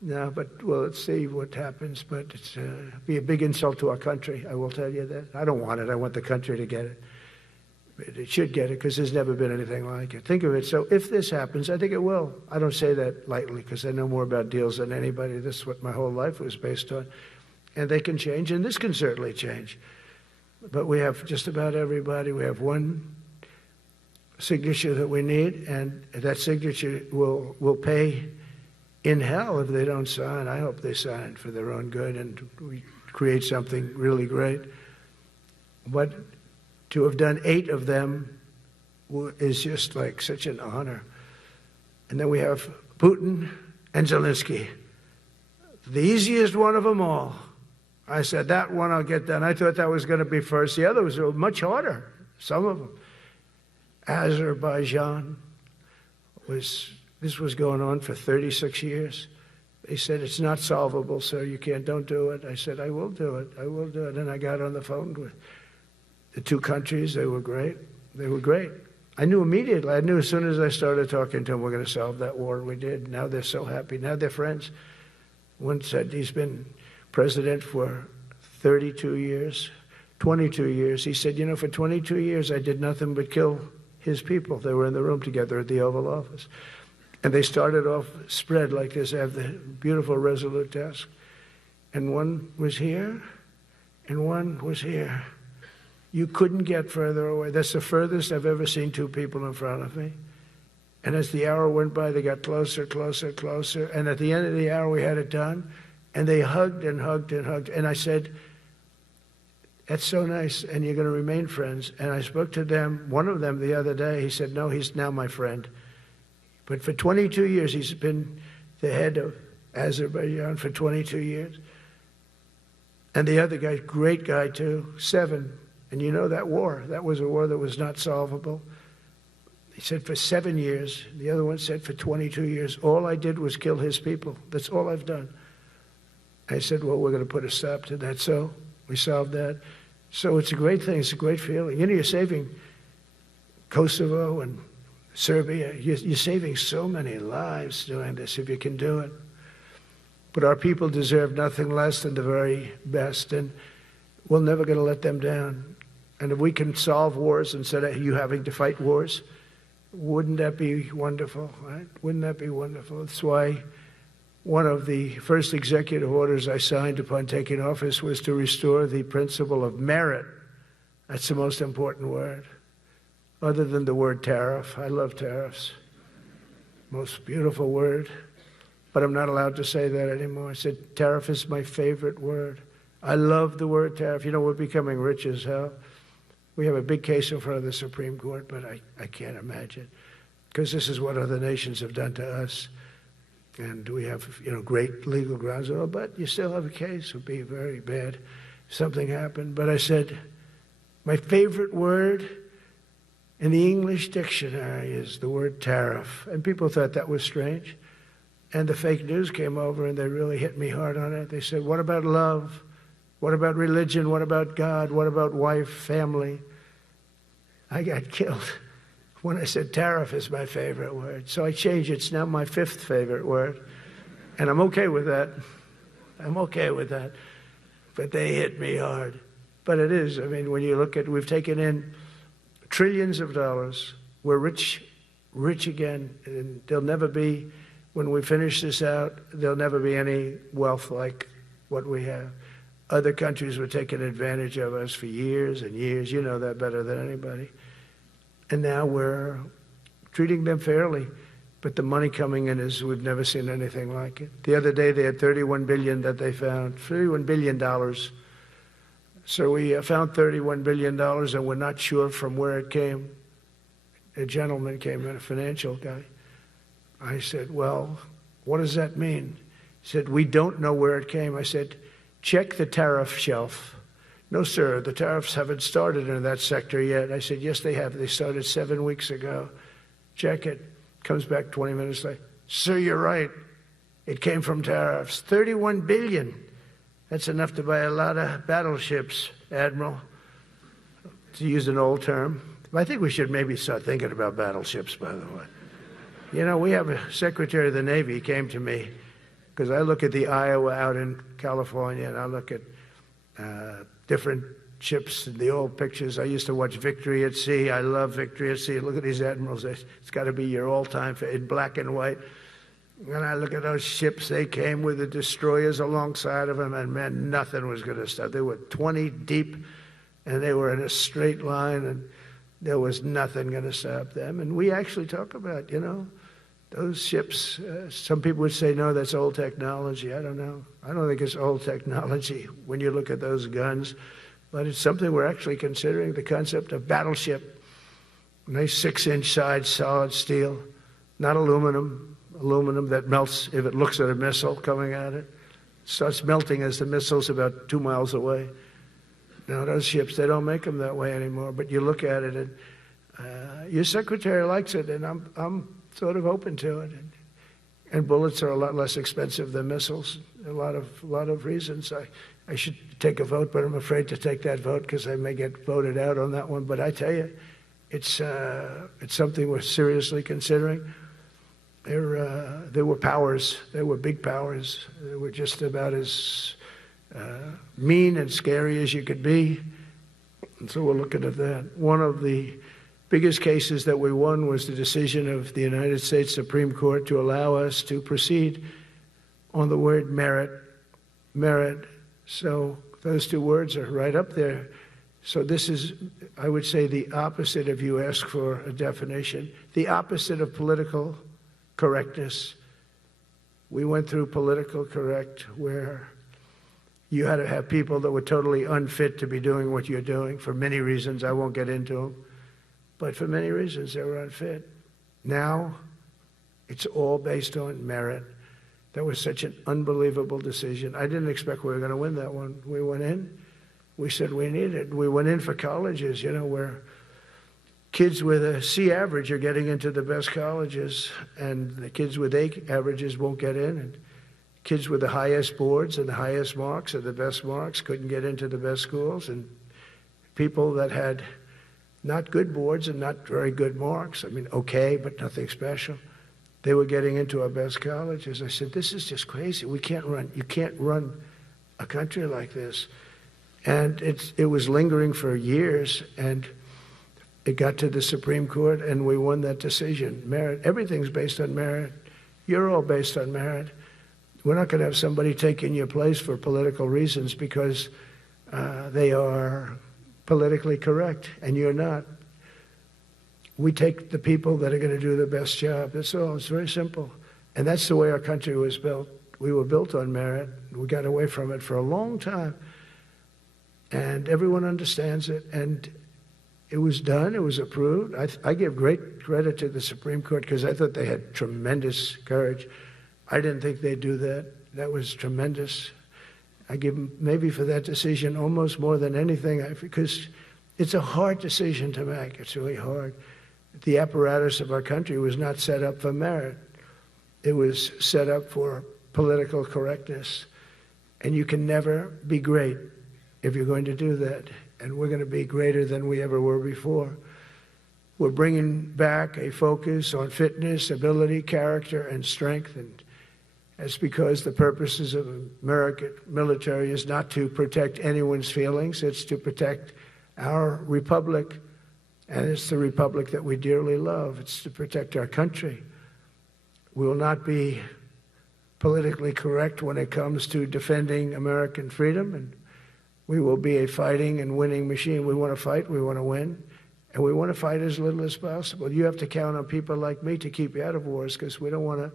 No, but well, let's see what happens. But it's be a big insult to our country. I will tell you that. I don't want it. I want the country to get it. It should get it because there's never been anything like it. Think of it. So if this happens, I think it will. I don't say that lightly because I know more about deals than anybody. This is what my whole life was based on. And they can change, and this can certainly change. But we have just about everybody. We have one signature that we need, and that signature will pay in hell if they don't sign. I hope they sign for their own good and we create something really great. But to have done 8 of them is just like such an honor. And then we have Putin and Zelensky. The easiest one of them all. I said, that one I'll get done. I thought that was going to be first. The others were much harder, some of them. Azerbaijan this was going on for 36 years. They said, it's not solvable, sir. Don't do it. I said, I will do it. I will do it. And I got on the phone with the 2 countries. They were great. They were great. I knew immediately. I knew as soon as I started talking to them, we're going to solve that war. We did. Now they're so happy. Now they're friends. One said he's been president for 32 years, 22 years. He said, for 22 years, I did nothing but kill his people. They were in the room together at the Oval Office. And they started off spread like this. I have the beautiful Resolute desk. And one was here, and one was here. You couldn't get further away. That's the furthest I've ever seen 2 people in front of me. And as the hour went by, they got closer, closer, closer. And at the end of the hour, we had it done. And they hugged and hugged and hugged. And I said, that's so nice, and you're going to remain friends. And I spoke to them, one of them the other day. He said, no, he's now my friend. But for 22 years, he's been the head of Azerbaijan for 22 years. And the other guy, great guy too, 7. And you know that war, that was a war that was not solvable. He said for 7 years. The other one said for 22 years. All I did was kill his people. That's all I've done. I said, well, we're going to put a stop to that. So we solved that. So it's a great thing. It's a great feeling. You're saving Kosovo and Serbia. You're saving so many lives doing this if you can do it. But our people deserve nothing less than the very best, and we're never going to let them down. And if we can solve wars instead of you having to fight wars, wouldn't that be wonderful, right? Wouldn't that be wonderful? That's why one of the first executive orders I signed upon taking office was to restore the principle of merit. That's the most important word, other than the word tariff. I love tariffs. Most beautiful word. But I'm not allowed to say that anymore. I said tariff is my favorite word. I love the word tariff. We're becoming rich as hell. We have a big case in front of the Supreme Court, but I can't imagine. Because this is what other nations have done to us. And we have, great legal grounds, but you still have a case. It would be very bad if something happened. But I said, my favorite word in the English dictionary is the word tariff. And people thought that was strange. And the fake news came over and they really hit me hard on it. They said, what about love? What about religion? What about God? What about wife, family? I got killed when I said tariff is my favorite word. So I changed it. It's now my 5th favorite word. And I'm okay with that. I'm okay with that. But they hit me hard. But it is. I mean, when you look at, we've taken in trillions of dollars. We're rich again. And there'll never be, when we finish this out, there'll never be any wealth like what we have. Other countries were taking advantage of us for years and years. You know that better than anybody. And now we're treating them fairly. But the money coming in is, we've never seen anything like it. The other day they had $31 billion that they found, $31 billion. So we found $31 billion and we're not sure from where it came. A gentleman came in, a financial guy. I said, well, what does that mean? He said, we don't know where it came. I said, check the tariff shelf. No, sir, the tariffs haven't started in that sector yet. I said, yes, they have. They started 7 weeks ago. Check it. Comes back 20 minutes later. Sir, you're right. It came from tariffs. $31 billion. That's enough to buy a lot of battleships, Admiral, to use an old term. I think we should maybe start thinking about battleships, by the way. You know, we have a Secretary of the Navy. He came to me because I look at the Iowa out in California, and I look at different ships and the old pictures. I used to watch Victory at Sea. I love Victory at Sea. Look at these admirals. It's got to be your all-time in black and white. And I look at those ships. They came with the destroyers alongside of them, and man, nothing was going to stop. They were 20 deep, and they were in a straight line, and there was nothing going to stop them. And we actually talk about, you know, those ships. Some people would say, no, that's old technology. I don't know. I don't think it's old technology when you look at those guns. But it's something we're actually considering, the concept of battleship. Nice 6-inch sides, solid steel, not aluminum that melts if it looks at a missile coming at it. It starts melting as the missile's about 2 miles away. Now, those ships, they don't make them that way anymore. But you look at it, and your secretary likes it, and I'm sort of open to it. And bullets are a lot less expensive than missiles. A lot of reasons. I should take a vote, but I'm afraid to take that vote because I may get voted out on that one. But I tell you, it's something we're seriously considering. There were powers. There were big powers. They were just about as mean and scary as you could be. And so we're looking at that. One of the biggest cases that we won was the decision of the United States Supreme Court to allow us to proceed on the word merit. Merit. So those two words are right up there. So this is, I would say, the opposite if you ask for a definition. The opposite of political correctness. We went through political correct where you had to have people that were totally unfit to be doing what you're doing for many reasons. I won't get into them. But for many reasons, they were unfit. Now, it's all based on merit. That was such an unbelievable decision. I didn't expect we were going to win that one. We went in. We said we needed it. We went in for colleges, you know, where kids with a C average are getting into the best colleges, and the kids with A averages won't get in. And kids with the highest boards and the highest marks and the best marks couldn't get into the best schools. And people that had not good boards and not very good marks, I mean, okay, but nothing special, they were getting into our best colleges. I said, this is just crazy. You can't run a country like this. And it was lingering for years, and it got to the Supreme Court, and we won that decision. Merit, everything's based on merit. You're all based on merit. We're not going to have somebody taking your place for political reasons because they are politically correct, and you're not. We take the people that are going to do the best job. That's all. It's very simple. And that's the way our country was built. We were built on merit. We got away from it for a long time. And everyone understands it. And it was done. It was approved. I give great credit to the Supreme Court because I thought they had tremendous courage. I didn't think they'd do that. That was tremendous. I give them maybe for that decision almost more than anything because it's a hard decision to make. It's really hard. The apparatus of our country was not set up for merit. It was set up for political correctness. And you can never be great if you're going to do that. And we're going to be greater than we ever were before. We're bringing back a focus on fitness, ability, character, and strength. That's because the purposes of American military is not to protect anyone's feelings. It's to protect our republic, and it's the republic that we dearly love. It's to protect our country. We will not be politically correct when it comes to defending American freedom, and we will be a fighting and winning machine. We want to fight, we want to win, and we want to fight as little as possible. You have to count on people like me to keep you out of wars, because we don't want to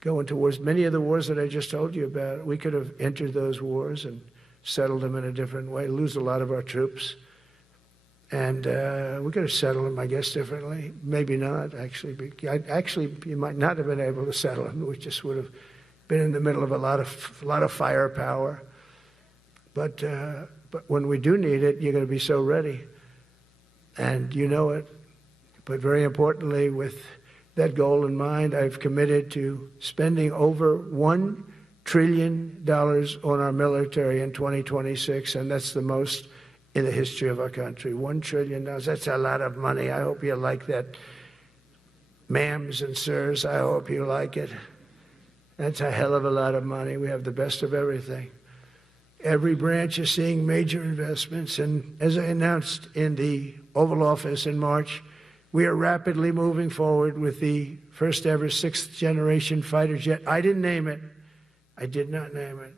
go into wars. Many of the wars that I just told you about, we could have entered those wars and settled them in a different way, lose a lot of our troops. And we could have settled them, I guess, differently. Maybe not, actually. Actually, you might not have been able to settle them. We just would have been in the middle of a lot of firepower. But when we do need it, you're going to be so ready. And you know it. But very importantly, with that goal in mind, I've committed to spending over $1 trillion on our military in 2026, and that's the most in the history of our country. $1 trillion, that's a lot of money. I hope you like that. Ma'ams and sirs, I hope you like it. That's a hell of a lot of money. We have the best of everything. Every branch is seeing major investments, and as I announced in the Oval Office in March, we are rapidly moving forward with the first ever 6th generation fighter jet. I didn't name it. I did not name it.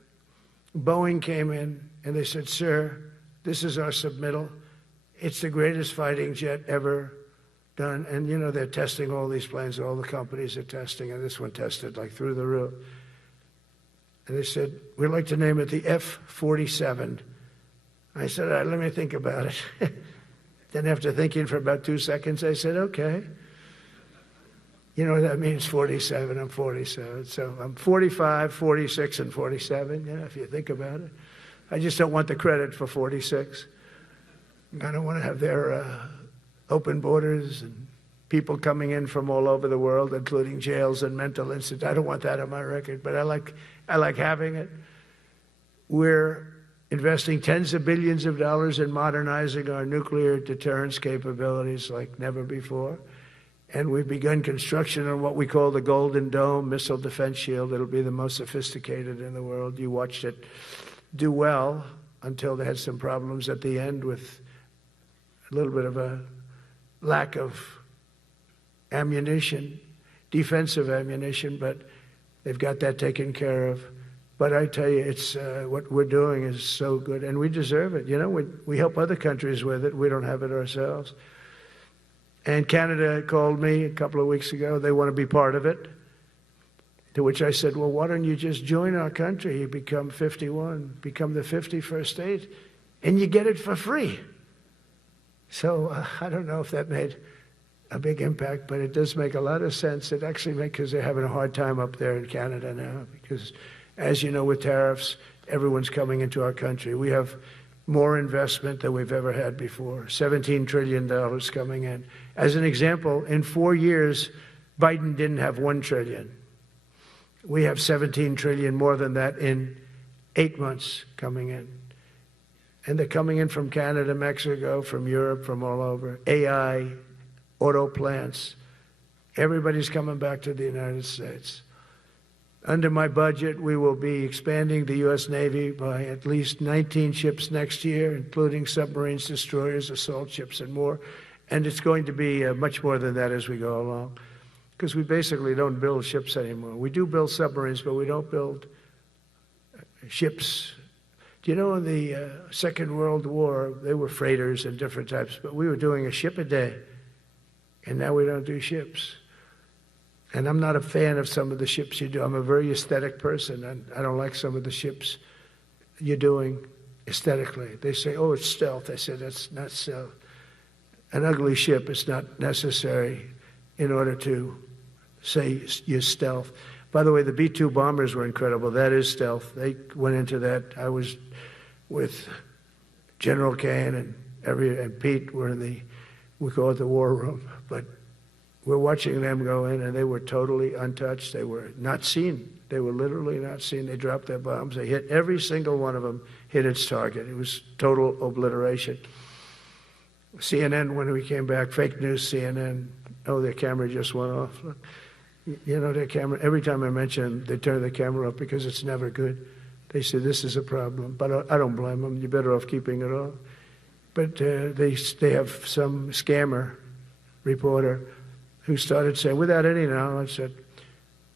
Boeing came in and they said, sir, this is our submittal. It's the greatest fighting jet ever done. And you know, they're testing all these planes, all the companies are testing, and this one tested like through the roof. And they said, we'd like to name it the F-47. I said, all right, let me think about it. Then after thinking for about 2 seconds, I said, okay. You know what that means, 47, I'm 47. So I'm 45, 46, and 47, you know, if you think about it. I just don't want the credit for 46. I don't want to have their open borders and people coming in from all over the world, including jails and mental institutes. I don't want that on my record, but I like having it. We're investing tens of billions of dollars in modernizing our nuclear deterrence capabilities like never before. And we've begun construction on what we call the Golden Dome missile defense shield. It'll be the most sophisticated in the world. You watched it do well until they had some problems at the end with a little bit of a lack of ammunition, defensive ammunition, but they've got that taken care of. But I tell you, it's what we're doing is so good, and we deserve it. You know, we help other countries with it. We don't have it ourselves. And Canada called me a couple of weeks ago. They want to be part of it. To which I said, well, why don't you just join our country? You become 51, become the 51st state, and you get it for free. So I don't know if that made a big impact, but it does make a lot of sense. It actually makes, because they're having a hard time up there in Canada now, because as you know, with tariffs, everyone's coming into our country. We have more investment than we've ever had before, $17 trillion coming in. As an example, in 4 years, Biden didn't have $1 trillion. We have $17 trillion more than that in 8 months coming in. And they're coming in from Canada, Mexico, from Europe, from all over. AI, auto plants. Everybody's coming back to the United States. Under my budget, we will be expanding the U.S. Navy by at least 19 ships next year, including submarines, destroyers, assault ships, and more. And it's going to be much more than that as we go along, because we basically don't build ships anymore. We do build submarines, but we don't build ships. Do you know in the Second World War, they were freighters and different types, but we were doing a ship a day, and now we don't do ships. And I'm not a fan of some of the ships you do. I'm a very aesthetic person, and I don't like some of the ships you're doing aesthetically. They say, oh, it's stealth. I said, that's not stealth. An ugly ship is not necessary in order to say you're stealth. By the way, the B-2 bombers were incredible. That is stealth. They went into that. I was with General Kaine and Pete were in we call it the war room, but we're watching them go in, and they were totally untouched. They were not seen. They were literally not seen. They dropped their bombs. They hit every single one of them, hit its target. It was total obliteration. CNN, when we came back, fake news CNN, oh, their camera just went off. You know, their camera, every time I mention them, they turn the camera up because it's never good. They say, this is a problem, but I don't blame them. You're better off keeping it off. But they have some scammer reporter who started saying, without any knowledge, that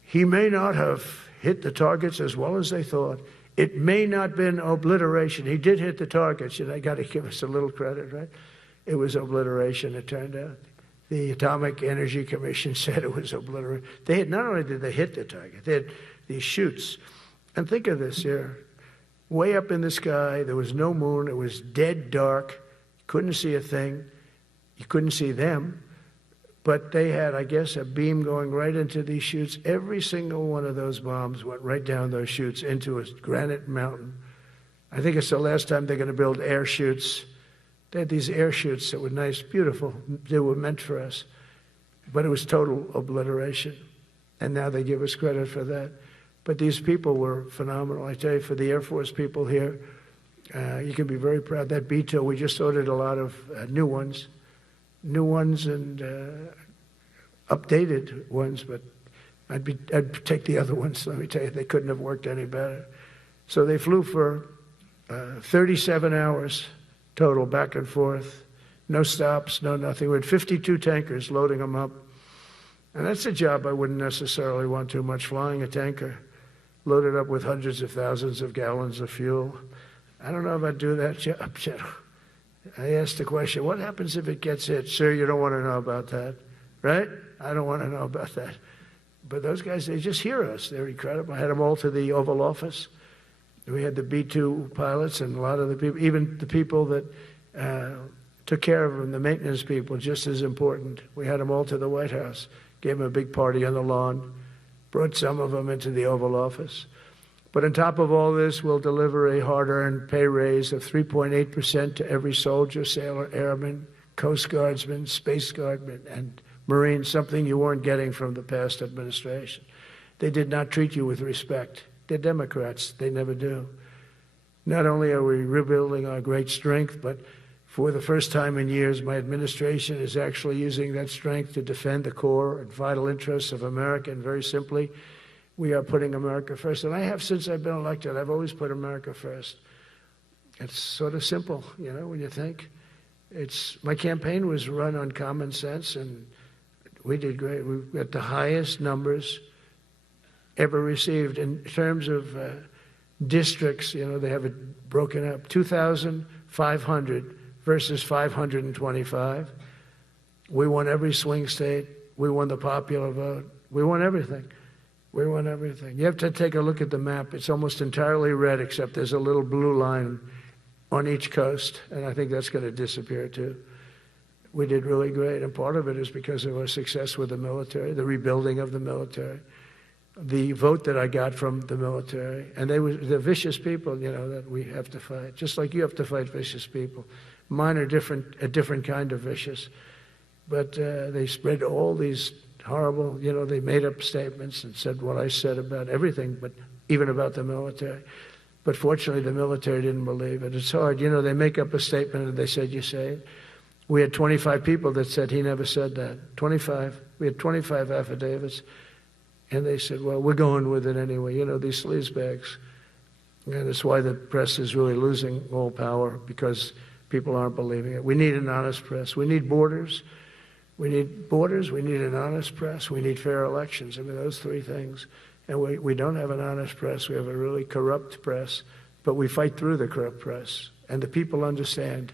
he may not have hit the targets as well as they thought. It may not have been obliteration. He did hit the targets, and I got to give us a little credit, right? It was obliteration, it turned out. The Atomic Energy Commission said it was obliteration. They had, not only did they hit the target, they had these chutes. And think of this here. Way up in the sky, there was no moon. It was dead dark. You couldn't see a thing. You couldn't see them. But they had, I guess, a beam going right into these chutes. Every single one of those bombs went right down those chutes into a granite mountain. I think it's the last time they're going to build air chutes. They had these air chutes that were nice, beautiful. They were meant for us. But it was total obliteration. And now they give us credit for that. But these people were phenomenal. I tell you, for the Air Force people here, you can be very proud. That B-2, we just ordered a lot of new ones and updated ones, but I'd take the other ones. Let me tell you, they couldn't have worked any better. So they flew for 37 hours total, back and forth, no stops, no nothing. We had 52 tankers loading them up. And that's a job I wouldn't necessarily want too much, flying a tanker, loaded up with hundreds of thousands of gallons of fuel. I don't know if I'd do that job, General. I asked the question, what happens if it gets hit? Sir, you don't want to know about that, right? I don't want to know about that. But those guys, they just hear us. They're incredible. I had them all to the Oval Office. We had the B-2 pilots and a lot of the people, even the people that took care of them, the maintenance people, just as important. We had them all to the White House, gave them a big party on the lawn, brought some of them into the Oval Office. But on top of all this, we'll deliver a hard-earned pay raise of 3.8% to every soldier, sailor, airman, Coast Guardsman, Space Guardman, and Marine, something you weren't getting from the past administration. They did not treat you with respect. They're Democrats. They never do. Not only are we rebuilding our great strength, but for the first time in years, my administration is actually using that strength to defend the core and vital interests of America. And very simply, we are putting America first. And I have since I've been elected. I've always put America first. It's sort of simple, you know, when you think. My campaign was run on common sense, and we did great. We've got the highest numbers ever received in terms of districts. You know, they have it broken up, 2,500 versus 525. We won every swing state. We won the popular vote. We won everything. We won everything. You have to take a look at the map. It's almost entirely red, except there's a little blue line on each coast, and I think that's going to disappear too. We did really great, and part of it is because of our success with the military, the rebuilding of the military, the vote that I got from the military, and they're vicious people, you know, that we have to fight, just like you have to fight vicious people. Mine are a different kind of vicious, but they spread all these horrible, you know, they made up statements and said what I said about everything, but even about the military. But fortunately, the military didn't believe it. It's hard. You know, they make up a statement and they said, you say it. We had 25 people that said he never said that. 25. We had 25 affidavits. And they said, well, we're going with it anyway. You know, these sleazebags. And that's why the press is really losing all power, because people aren't believing it. We need an honest press. We need borders. We need borders. We need an honest press. We need fair elections. I mean, those three things. And we don't have an honest press. We have a really corrupt press. But we fight through the corrupt press. And the people understand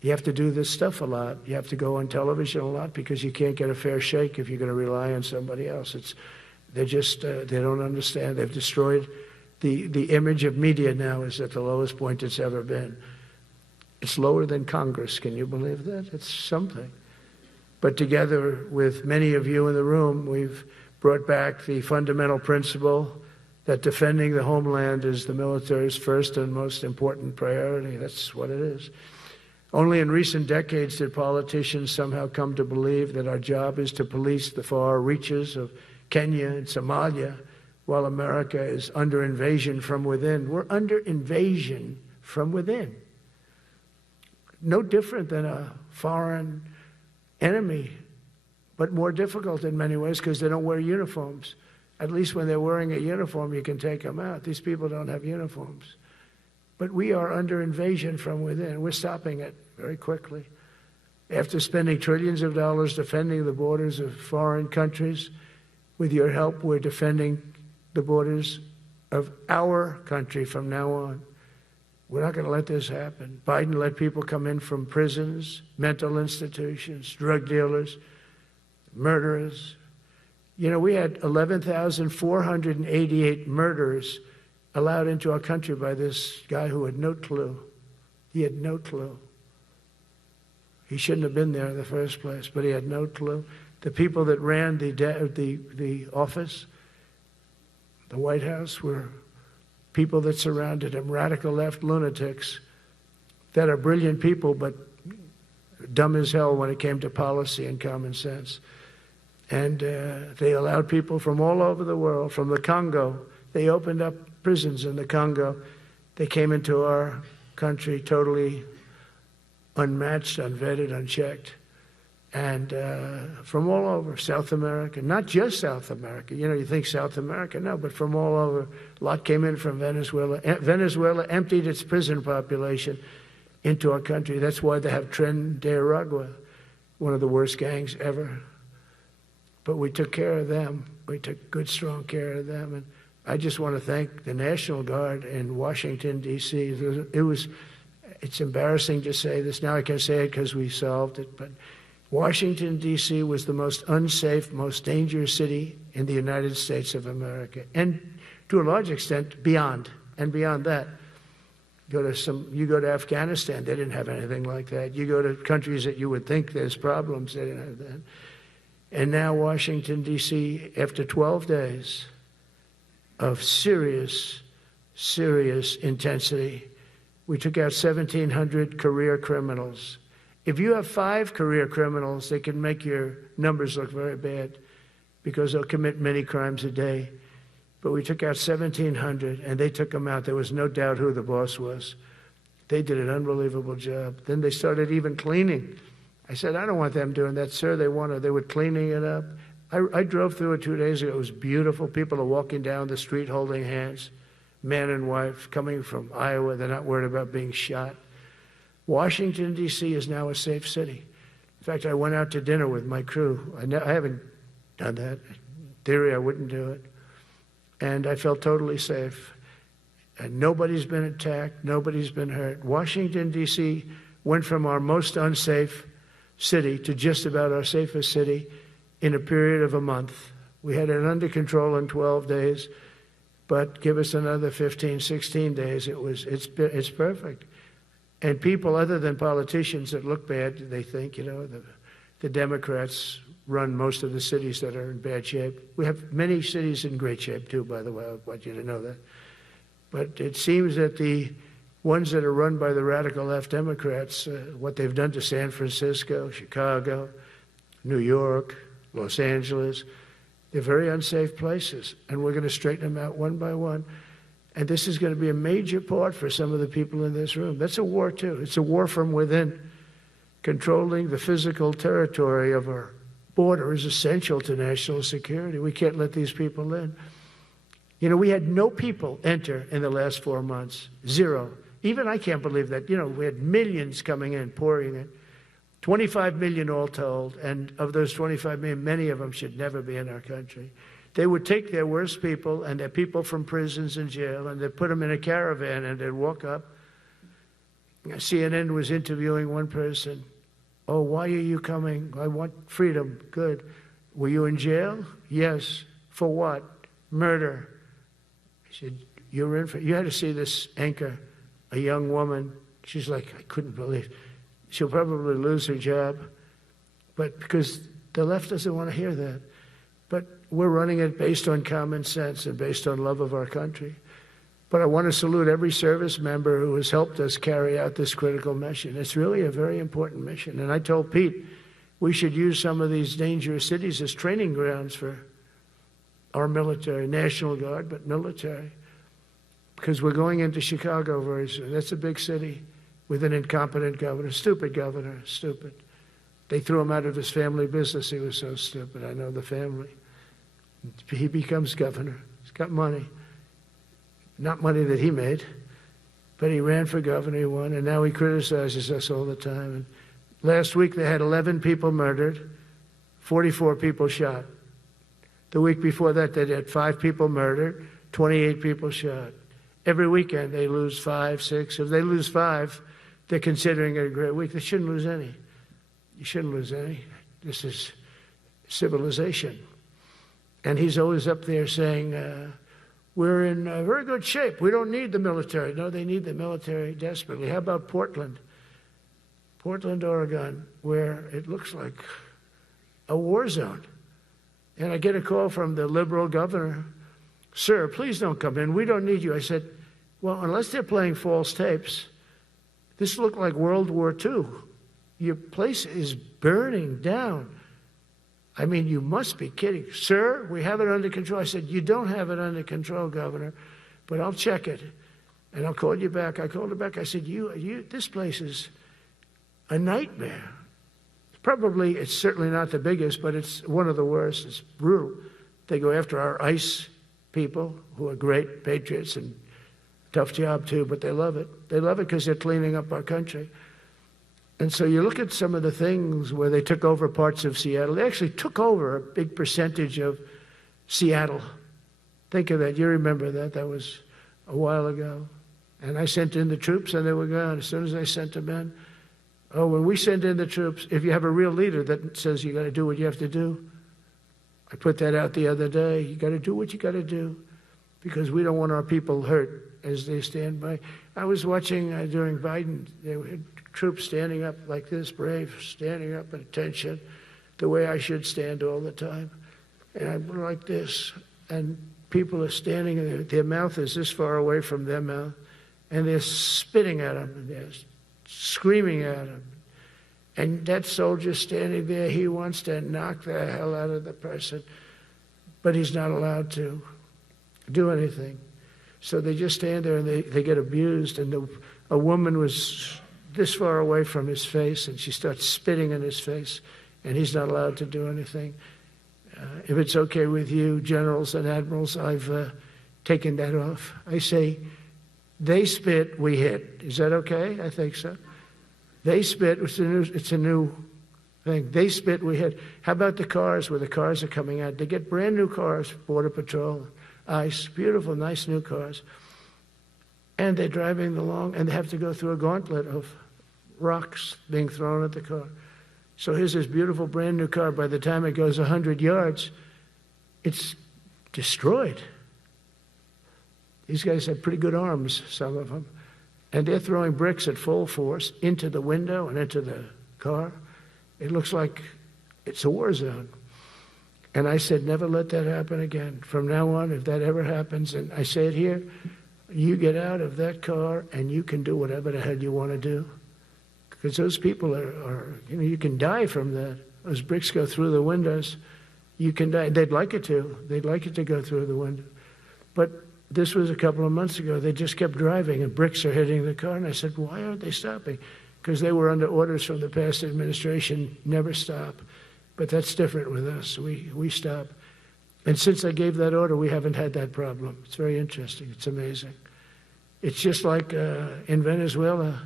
you have to do this stuff a lot. You have to go on television a lot, because you can't get a fair shake if you're going to rely on somebody else. They don't understand. They've destroyed the image of media. Now is at the lowest point it's ever been. It's lower than Congress. Can you believe that? It's something. But together with many of you in the room, we've brought back the fundamental principle that defending the homeland is the military's first and most important priority. That's what it is. Only in recent decades did politicians somehow come to believe that our job is to police the far reaches of Kenya and Somalia, while America is under invasion from within. We're under invasion from within. No different than a foreign enemy but more difficult in many ways because they don't wear uniforms. At least when they're wearing a uniform, you can take them out. These people don't have uniforms. But we are under invasion from within. We're stopping it very quickly. After spending trillions of dollars defending the borders of foreign countries, with your help, we're defending the borders of our country from now on. We're not going to let this happen. Biden let people come in from prisons, mental institutions, drug dealers, murderers. You know, we had 11,488 murderers allowed into our country by this guy who had no clue. He had no clue. He shouldn't have been there in the first place, but he had no clue. The people that ran the office, the White House, were people that surrounded him, radical left lunatics that are brilliant people, but dumb as hell when it came to policy and common sense. And they allowed people from all over the world, from the Congo. They opened up prisons in the Congo. They came into our country totally unmatched, unvetted, unchecked. And from all over, South America, not just South America. You know, you think South America, no, but from all over. A lot came in from Venezuela. Venezuela emptied its prison population into our country. That's why they have Tren de Aragua, one of the worst gangs ever. But we took care of them. We took good, strong care of them. And I just want to thank the National Guard in Washington, D.C. It's embarrassing to say this. Now I can say it because we solved it. But Washington, D.C. was the most unsafe, most dangerous city in the United States of America. And to a large extent, beyond. And beyond that, you go to Afghanistan, they didn't have anything like that. You go to countries that you would think there's problems, they didn't have that. And now Washington, D.C., after 12 days of serious, serious intensity, we took out 1,700 career criminals. If you have 5 career criminals, they can make your numbers look very bad because they'll commit many crimes a day. But we took out 1,700, and they took them out. There was no doubt who the boss was. They did an unbelievable job. Then they started even cleaning. I said, I don't want them doing that. Sir, they were cleaning it up. I drove through it 2 days ago. It was beautiful. People are walking down the street holding hands, man and wife, coming from Iowa. They're not worried about being shot. Washington, D.C. is now a safe city. In fact, I went out to dinner with my crew. I haven't done that. In theory, I wouldn't do it. And I felt totally safe. And nobody's been attacked. Nobody's been hurt. Washington, D.C. went from our most unsafe city to just about our safest city in a period of a month. We had it under control in 12 days, but give us another 15, 16 days. It's perfect. And people other than politicians that look bad, they think, you know, the Democrats run most of the cities that are in bad shape. We have many cities in great shape too, by the way. I want you to know that. But it seems that the ones that are run by the radical left Democrats, what they've done to San Francisco, Chicago, New York, Los Angeles, they're very unsafe places. And we're going to straighten them out one by one. And this is going to be a major part for some of the people in this room. That's a war too. It's a war from within. Controlling the physical territory of our border is essential to national security. We can't let these people in. You know, we had no people enter in the last 4 months. 0. Even I can't believe that. You know, we had millions coming in, pouring in. 25 million all told. And of those 25 million, many of them should never be in our country. They would take their worst people and their people from prisons and jail, and they'd put them in a caravan and they'd walk up. CNN was interviewing one person. Oh, why are you coming? I want freedom. Good. Were you in jail? Yes. For what? Murder. I said, you had to see this anchor, a young woman. She's like, I couldn't believe it. She'll probably lose her job. But because the left doesn't want to hear that. But we're running it based on common sense and based on love of our country. But I want to salute every service member who has helped us carry out this critical mission. It's really a very important mission. And I told Pete, we should use some of these dangerous cities as training grounds for our military, National Guard, but military. Because we're going into Chicago very soon. That's a big city with an incompetent governor, stupid governor, stupid. They threw him out of his family business. He was so stupid. I know the family. He becomes governor. He's got money. Not money that he made, but he ran for governor, he won, and now he criticizes us all the time. And last week they had 11 people murdered, 44 people shot. The week before that they had 5 people murdered, 28 people shot. Every weekend they lose 5, 6. If they lose 5, they're considering it a great week. They shouldn't lose any. You shouldn't lose any. This is civilization. And he's always up there saying, we're in very good shape. We don't need the military. No, they need the military desperately. How about Portland? Portland, Oregon, where it looks like a war zone. And I get a call from the liberal governor. Sir, please don't come in. We don't need you. I said, well, unless they're playing false tapes, this looked like World War II. Your place is burning down. I mean, you must be kidding. Sir, we have it under control. I said, you don't have it under control, Governor, but I'll check it, and I'll call you back. I called her back. I said, this place is a nightmare. It's certainly not the biggest, but it's one of the worst. It's brutal. They go after our ICE people, who are great patriots and tough job too, but they love it. They love it because they're cleaning up our country. And so you look at some of the things where they took over parts of Seattle. They actually took over a big percentage of Seattle. Think of that. You remember that. That was a while ago. And I sent in the troops and they were gone. As soon as I sent them in, when we send in the troops, if you have a real leader that says you got to do what you have to do, I put that out the other day. You got to do what you got to do because we don't want our people hurt as they stand by. I was watching during Biden, they had troops standing up like this, brave, standing up at attention, the way I should stand all the time. And I'm like this, and people are standing, and their mouth is this far away from their mouth, and they're spitting at them, and they're screaming at them. And that soldier standing there, he wants to knock the hell out of the person, but he's not allowed to do anything. So they just stand there and they get abused. And a woman was this far away from his face, and she starts spitting in his face, and he's not allowed to do anything. If it's okay with you, generals and admirals, I've taken that off. I say, they spit, we hit. Is that okay? I think so. They spit, it's a new thing. They spit, we hit. How about the cars, where the cars are coming out? They get brand new cars, Border Patrol, ICE, beautiful, nice new cars. And they're driving along, and they have to go through a gauntlet of rocks being thrown at the car. So here's this beautiful brand new car. By the time it goes 100 yards, it's destroyed. These guys have pretty good arms, some of them. And they're throwing bricks at full force into the window and into the car. It looks like it's a war zone. And I said, never let that happen again. From now on, if that ever happens, and I say it here, you get out of that car and you can do whatever the hell you want to do. Because those people are you can die from that. Those bricks go through the windows. You can die. They'd like it to. They'd like it to go through the window. But this was a couple of months ago. They just kept driving and bricks are hitting the car. And I said, why aren't they stopping? Because they were under orders from the past administration, never stop. But that's different with us. We stop. And since I gave that order, we haven't had that problem. It's very interesting. It's amazing. It's just like in Venezuela.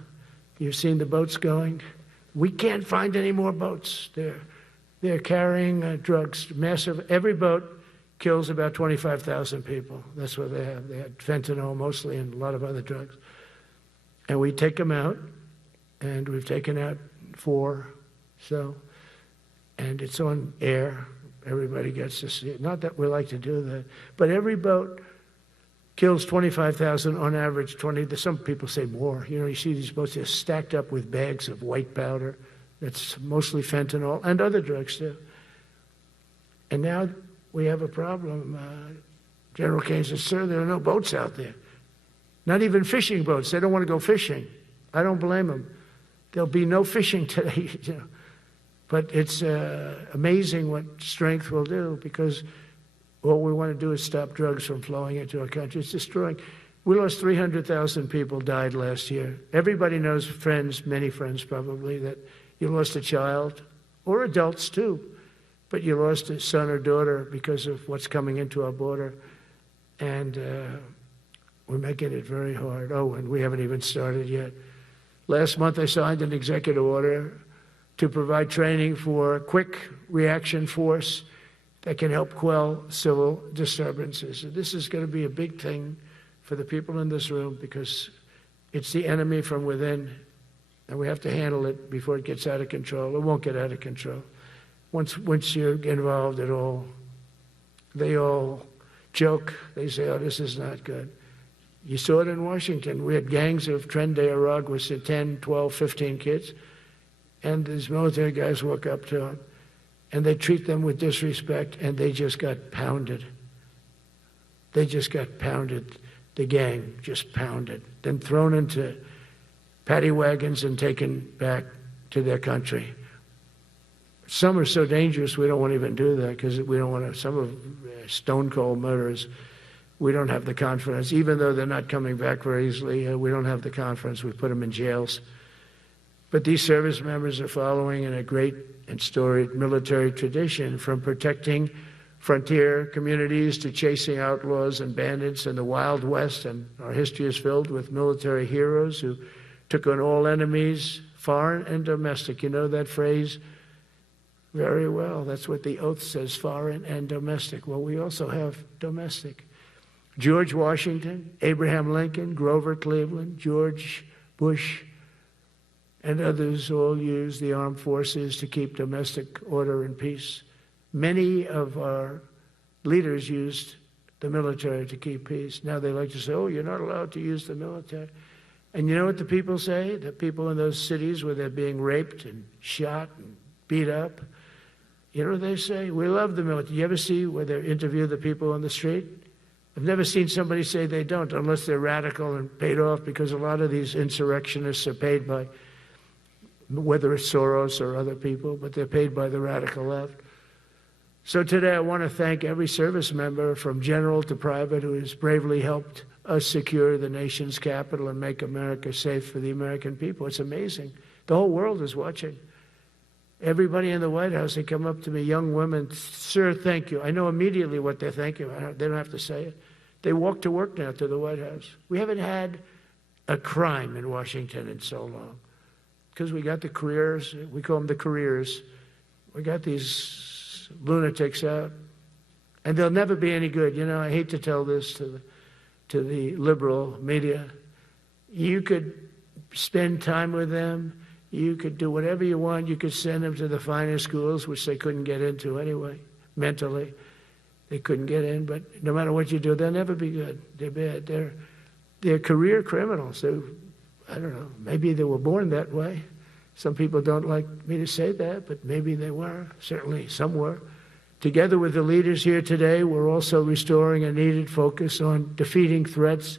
You've seen the boats going. We can't find any more boats. They're carrying drugs, massive. Every boat kills about 25,000 people. That's what they have. They had fentanyl mostly and a lot of other drugs. And we take them out, and we've taken out 4. And it's on air. Everybody gets to see it. Not that we like to do that, but every boat kills 25,000 on average. 20. Some people say more. You see these boats, they're stacked up with bags of white powder. That's mostly fentanyl and other drugs too. And now we have a problem. General Kaine says, sir, there are no boats out there. Not even fishing boats. They don't want to go fishing. I don't blame them. There'll be no fishing today. But it's amazing what strength will do, because all we want to do is stop drugs from flowing into our country. It's destroying. We lost 300,000 people died last year. Everybody knows friends, many friends probably, that you lost a child or adults too. But you lost a son or daughter because of what's coming into our border. And we're making it very hard. Oh, and we haven't even started yet. Last month I signed an executive order to provide training for a quick reaction force that can help quell civil disturbances. And this is going to be a big thing for the people in this room because it's the enemy from within, and we have to handle it before it gets out of control. It won't get out of control. Once you're involved at all, they all joke. They say, oh, this is not good. You saw it in Washington. We had gangs of Tren de Arag with 10, 12, 15 kids, and these military guys walk up to them, and they treat them with disrespect, and they just got pounded. They just got pounded. The gang just pounded, then thrown into paddy wagons and taken back to their country. Some are so dangerous we don't want to even do that because we don't want to, some of stone cold murderers, we don't have the confidence. Even though they're not coming back very easily, we don't have the confidence. We put them in jails. But these service members are following in a great and storied military tradition, from protecting frontier communities to chasing outlaws and bandits in the Wild West. And our history is filled with military heroes who took on all enemies, foreign and domestic. You know that phrase very well. That's what the oath says, foreign and domestic. Well, we also have domestic. George Washington, Abraham Lincoln, Grover Cleveland, George Bush, and others all used the armed forces to keep domestic order and peace. Many of our leaders used the military to keep peace. Now they like to say, oh, you're not allowed to use the military. And you know what the people say? The people in those cities where they're being raped and shot and beat up, you know what they say? We love the military. You ever see where they interview the people on the street? I've never seen somebody say they don't, unless they're radical and paid off, because a lot of these insurrectionists are paid by, whether it's Soros or other people, but they're paid by the radical left. So today I want to thank every service member from general to private who has bravely helped us secure the nation's capital and make America safe for the American people. It's amazing. The whole world is watching. Everybody in the White House, they come up to me, young women, sir, thank you. I know immediately what they thank you. They don't have to say it. They walk to work now to the White House. We haven't had a crime in Washington in so long because we got the careers. We call them the careers. We got these lunatics out, and they'll never be any good. You know, I hate to tell this to the liberal media. You could spend time with them. You could do whatever you want. You could send them to the finest schools, which they couldn't get into anyway, mentally. They couldn't get in, but no matter what you do, they'll never be good. They're bad. They're career criminals. I don't know, maybe they were born that way. Some people don't like me to say that, but maybe they were. Certainly some were. Together with the leaders here today, we're also restoring a needed focus on defeating threats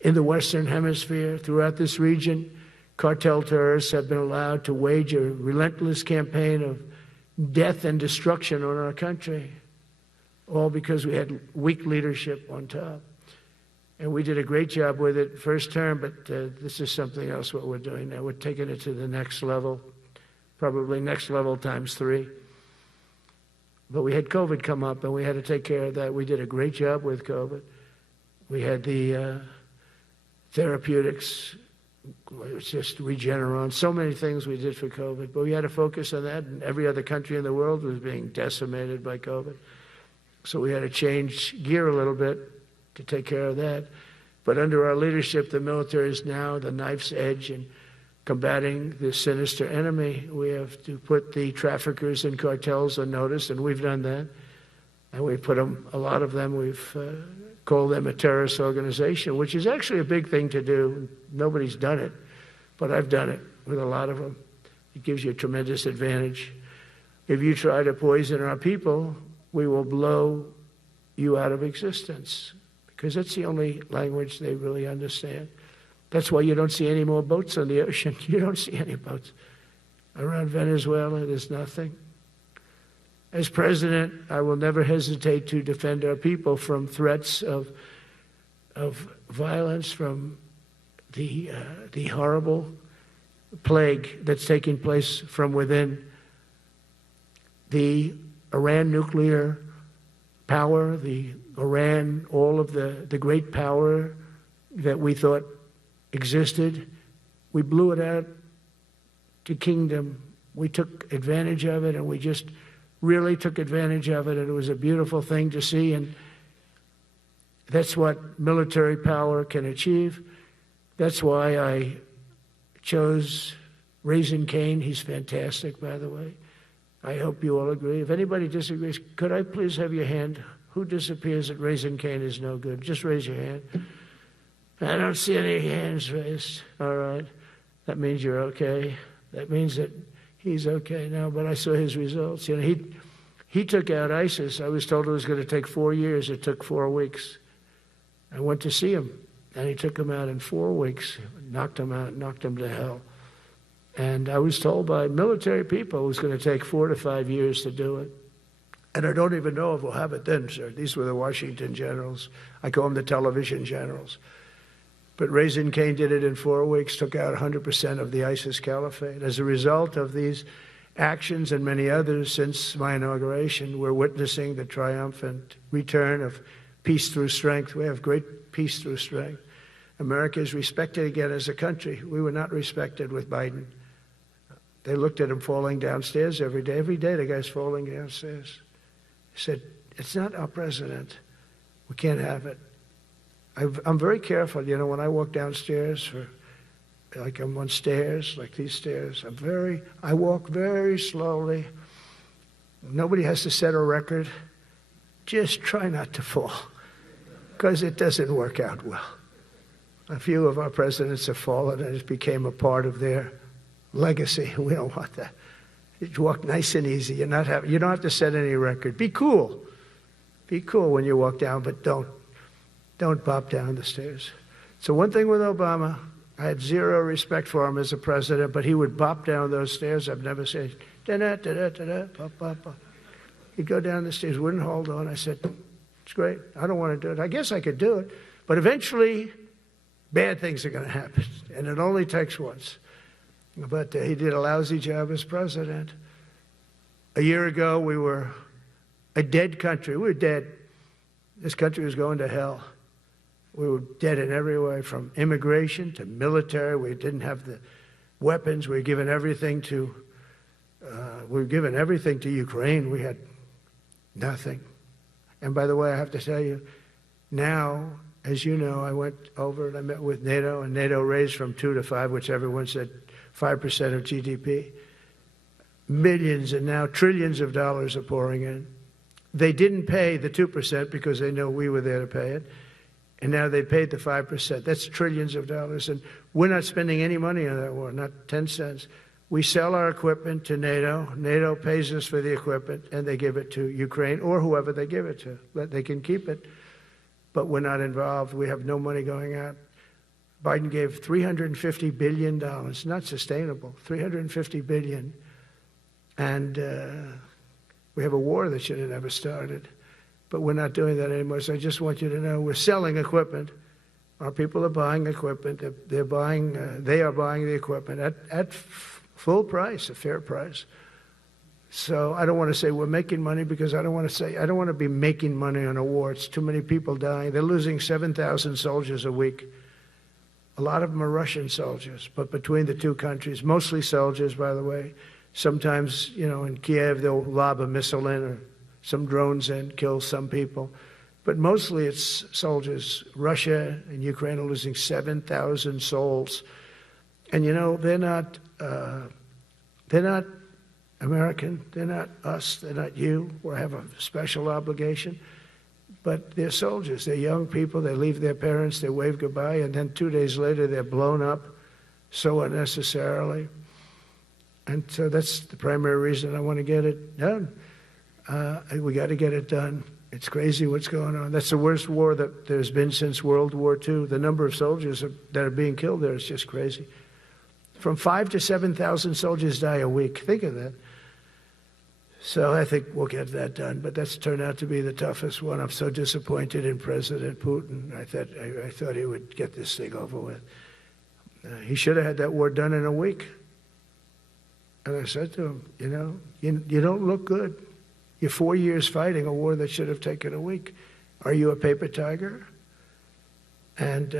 in the Western Hemisphere. Throughout this region, cartel terrorists have been allowed to wage a relentless campaign of death and destruction on our country, all because we had weak leadership on top. And we did a great job with it first term, but this is something else what we're doing now. We're taking it to the next level, probably next level times 3. But we had COVID come up, and we had to take care of that. We did a great job with COVID. We had the therapeutics. It was just Regeneron. So many things we did for COVID, but we had to focus on that, and every other country in the world was being decimated by COVID. So we had to change gear a little bit to take care of that. But under our leadership, the military is now the knife's edge in combating this sinister enemy. We have to put the traffickers and cartels on notice, and we've done that. And we put them, a lot of them, we've called them a terrorist organization, which is actually a big thing to do. Nobody's done it, but I've done it with a lot of them. It gives you a tremendous advantage. If you try to poison our people, we will blow you out of existence, because that's the only language they really understand. That's why you don't see any more boats on the ocean. You don't see any boats. Around Venezuela, there's nothing. As president, I will never hesitate to defend our people from threats of violence, from the horrible plague that's taking place from within the Iran nuclear power, the Iran, all of the great power that we thought existed, we blew it out to kingdom. We took advantage of it, and we just really took advantage of it, and it was a beautiful thing to see, and that's what military power can achieve. That's why I chose raising Kaine. He's fantastic, by the way. I hope you all agree. If anybody disagrees, could I please have your hand? Who disappears at raising Kaine is no good? Just raise your hand. I don't see any hands raised. All right. That means you're okay. That means that he's okay now, but I saw his results. You know, he took out ISIS. I was told it was going to take 4 years. It took 4 weeks. I went to see him, and he took him out in 4 weeks, knocked him out, knocked him to hell. And I was told by military people it was going to take 4 to 5 years to do it. And I don't even know if we'll have it then, sir. These were the Washington generals. I call them the television generals. But raising Kaine did it in 4 weeks, took out 100% of the ISIS caliphate. As a result of these actions and many others since my inauguration, we're witnessing the triumphant return of peace through strength. We have great peace through strength. America is respected again as a country. We were not respected with Biden. They looked at him falling downstairs every day. Every day the guy's falling downstairs. He said, it's not our president. We can't have it. I'm very careful, you know, when I walk downstairs, like I'm on stairs, like these stairs, I walk very slowly. Nobody has to set a record. Just try not to fall, because it doesn't work out well. A few of our presidents have fallen, and it became a part of their legacy. We don't want that. You walk nice and easy. You don't have to set any record. Be cool. Be cool when you walk down, but don't bop down the stairs. So one thing with Obama, I had zero respect for him as a president, but he would bop down those stairs. I've never said, da-da, da-da, da-da, bop, bop, bop. He'd go down the stairs, wouldn't hold on. I said, it's great. I don't want to do it. I guess I could do it. But eventually, bad things are going to happen, and it only takes once. But he did a lousy job as president. A year ago, we were a dead country. We were dead. This country was going to hell. We were dead in every way, from immigration to military. We didn't have the weapons. We were given everything to Ukraine. We had nothing. And by the way, I have to tell you, now, as you know, I went over and I met with NATO, and NATO raised from 2 to 5, which everyone said 5% of GDP. Millions and now trillions of dollars are pouring in. They didn't pay the 2% because they know we were there to pay it. And now they paid the 5%. That's trillions of dollars. And we're not spending any money on that war, not 10 cents. We sell our equipment to NATO. NATO pays us for the equipment, and they give it to Ukraine or whoever they give it to. They can keep it, but we're not involved. We have no money going out. Biden gave $350 billion. Not sustainable, $350 billion. And we have a war that should have never started. But we're not doing that anymore. So I just want you to know we're selling equipment. Our people are buying equipment. They are buying the equipment at full price, a fair price. So I don't want to say we're making money, because I don't want to be making money on a war. It's too many people dying. They're losing 7,000 soldiers a week. A lot of them are Russian soldiers, but between the two countries, mostly soldiers, by the way. Sometimes, you know, in Kiev, they'll lob a missile in, or some drones in, kill some people. But mostly it's soldiers. Russia and Ukraine are losing 7,000 souls. And, you know, they're not American. They're not us. They're not you. We have a special obligation. But they're soldiers. They're young people. They leave their parents. They wave goodbye. And then 2 days later, they're blown up so unnecessarily. And so that's the primary reason I want to get it done. We got to get it done. It's crazy what's going on. That's the worst war that there's been since World War II. The number of soldiers that are being killed there is just crazy. From 5,000 to 7,000 soldiers die a week. Think of that. So I think we'll get that done. But that's turned out to be the toughest one. I'm so disappointed in President Putin. I thought he would get this thing over with. He should have had that war done in a week. And I said to him, you don't look good. You're 4 years fighting a war that should have taken a week. Are you a paper tiger? And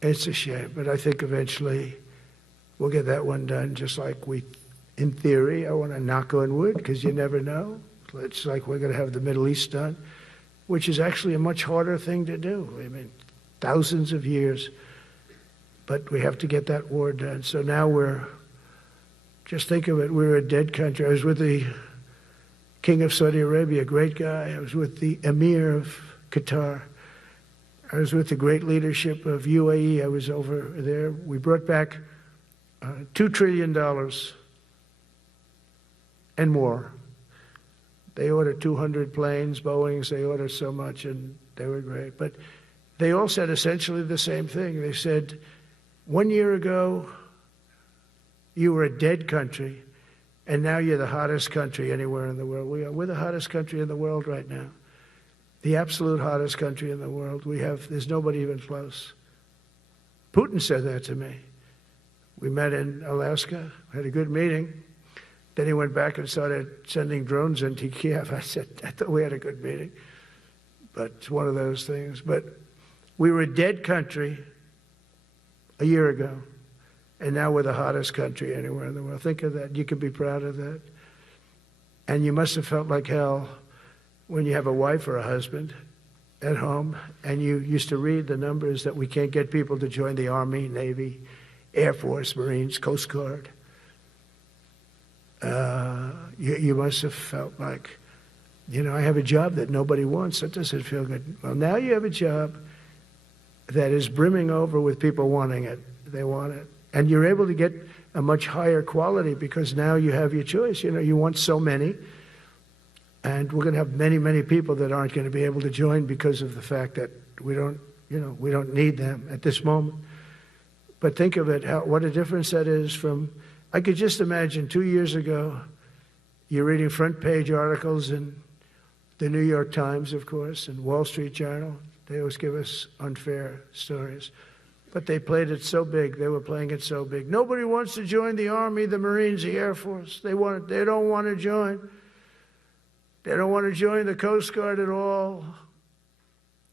it's a shame, but I think eventually we'll get that one done, just like in theory, I want to knock on wood, because you never know. It's like we're going to have the Middle East done, which is actually a much harder thing to do. I mean, thousands of years, but we have to get that war done. So now just think of it, we're a dead country. I was with the King of Saudi Arabia, a great guy. I was with the Emir of Qatar. I was with the great leadership of UAE. I was over there. We brought back $2 trillion and more. They ordered 200 planes, Boeings. They ordered so much, and they were great. But they all said essentially the same thing. They said, 1 year ago, you were a dead country, and now you're the hottest country anywhere in the world. We're the hottest country in the world right now. The absolute hottest country in the world. There's nobody even close. Putin said that to me. We met in Alaska, had a good meeting. Then he went back and started sending drones into Kiev. I said, I thought we had a good meeting. But it's one of those things. But we were a dead country a year ago, and now we're the hottest country anywhere in the world. Think of that. You can be proud of that. And you must have felt like hell when you have a wife or a husband at home, and you used to read the numbers that we can't get people to join the Army, Navy, Air Force, Marines, Coast Guard. You must have felt like, I have a job that nobody wants. That doesn't feel good. Well, now you have a job that is brimming over with people wanting it. They want it. And you're able to get a much higher quality because now you have your choice. You want so many. And we're going to have many, many people that aren't going to be able to join because of the fact that we don't need them at this moment. But think of it, what a difference that is from, I could just imagine 2 years ago, you're reading front page articles in the New York Times, of course, and Wall Street Journal. They always give us unfair stories. But they played it so big. They were playing it so big. Nobody wants to join the Army, the Marines, the Air Force. They don't want to join. They don't want to join the Coast Guard at all.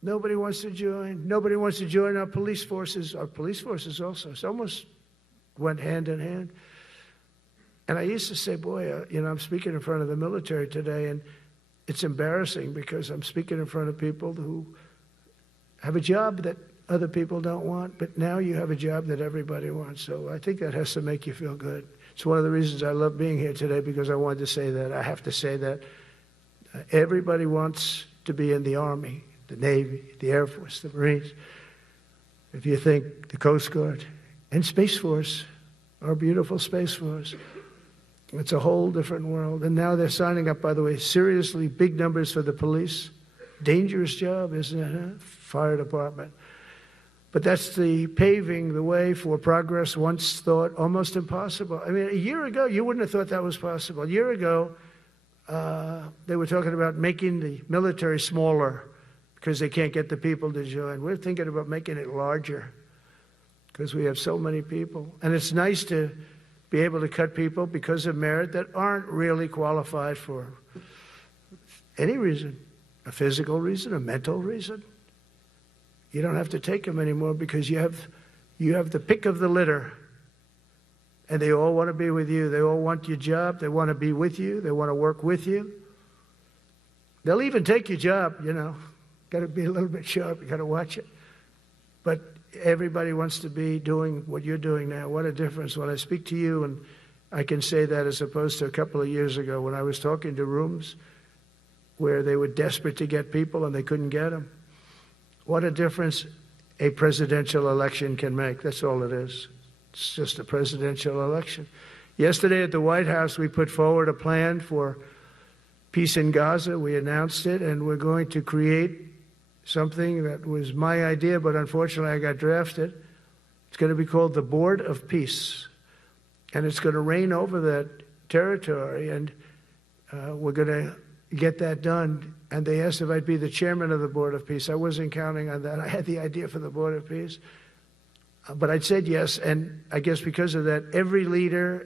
Nobody wants to join. Nobody wants to join our police forces. Our police forces also. It's almost went hand in hand. And I used to say, boy, I'm speaking in front of the military today, and it's embarrassing because I'm speaking in front of people who have a job that other people don't want, but now you have a job that everybody wants. So I think that has to make you feel good. It's one of the reasons I love being here today, because I wanted to say that. I have to say that everybody wants to be in the Army, the Navy, the Air Force, the Marines. If you think the Coast Guard and Space Force, our beautiful Space Force, it's a whole different world. And now they're signing up, by the way, seriously big numbers for the police. Dangerous job, isn't it? Huh? Fire department. But that's the paving the way for progress once thought almost impossible. I mean, a year ago, you wouldn't have thought that was possible. A year ago, they were talking about making the military smaller because they can't get the people to join. We're thinking about making it larger because we have so many people. And it's nice to be able to cut people because of merit that aren't really qualified for any reason, a physical reason, a mental reason. You don't have to take them anymore because you have the pick of the litter, and they all want to be with you. They all want your job. They want to be with you. They want to work with you. They'll even take your job, Got to be a little bit sharp. You got to watch it. But everybody wants to be doing what you're doing now. What a difference when I speak to you, and I can say that as opposed to a couple of years ago when I was talking to rooms where they were desperate to get people and they couldn't get them. What a difference a presidential election can make. That's all it is. It's just a presidential election. Yesterday at the White House, we put forward a plan for peace in Gaza. We announced it, and we're going to create something that was my idea, but unfortunately I got drafted. It's going to be called the Board of Peace, and it's going to reign over that territory, and we're going to get that done. And they asked if I'd be the chairman of the Board of Peace. I wasn't counting on that. I had the idea for the Board of Peace. But I said yes, and I guess because of that, every leader,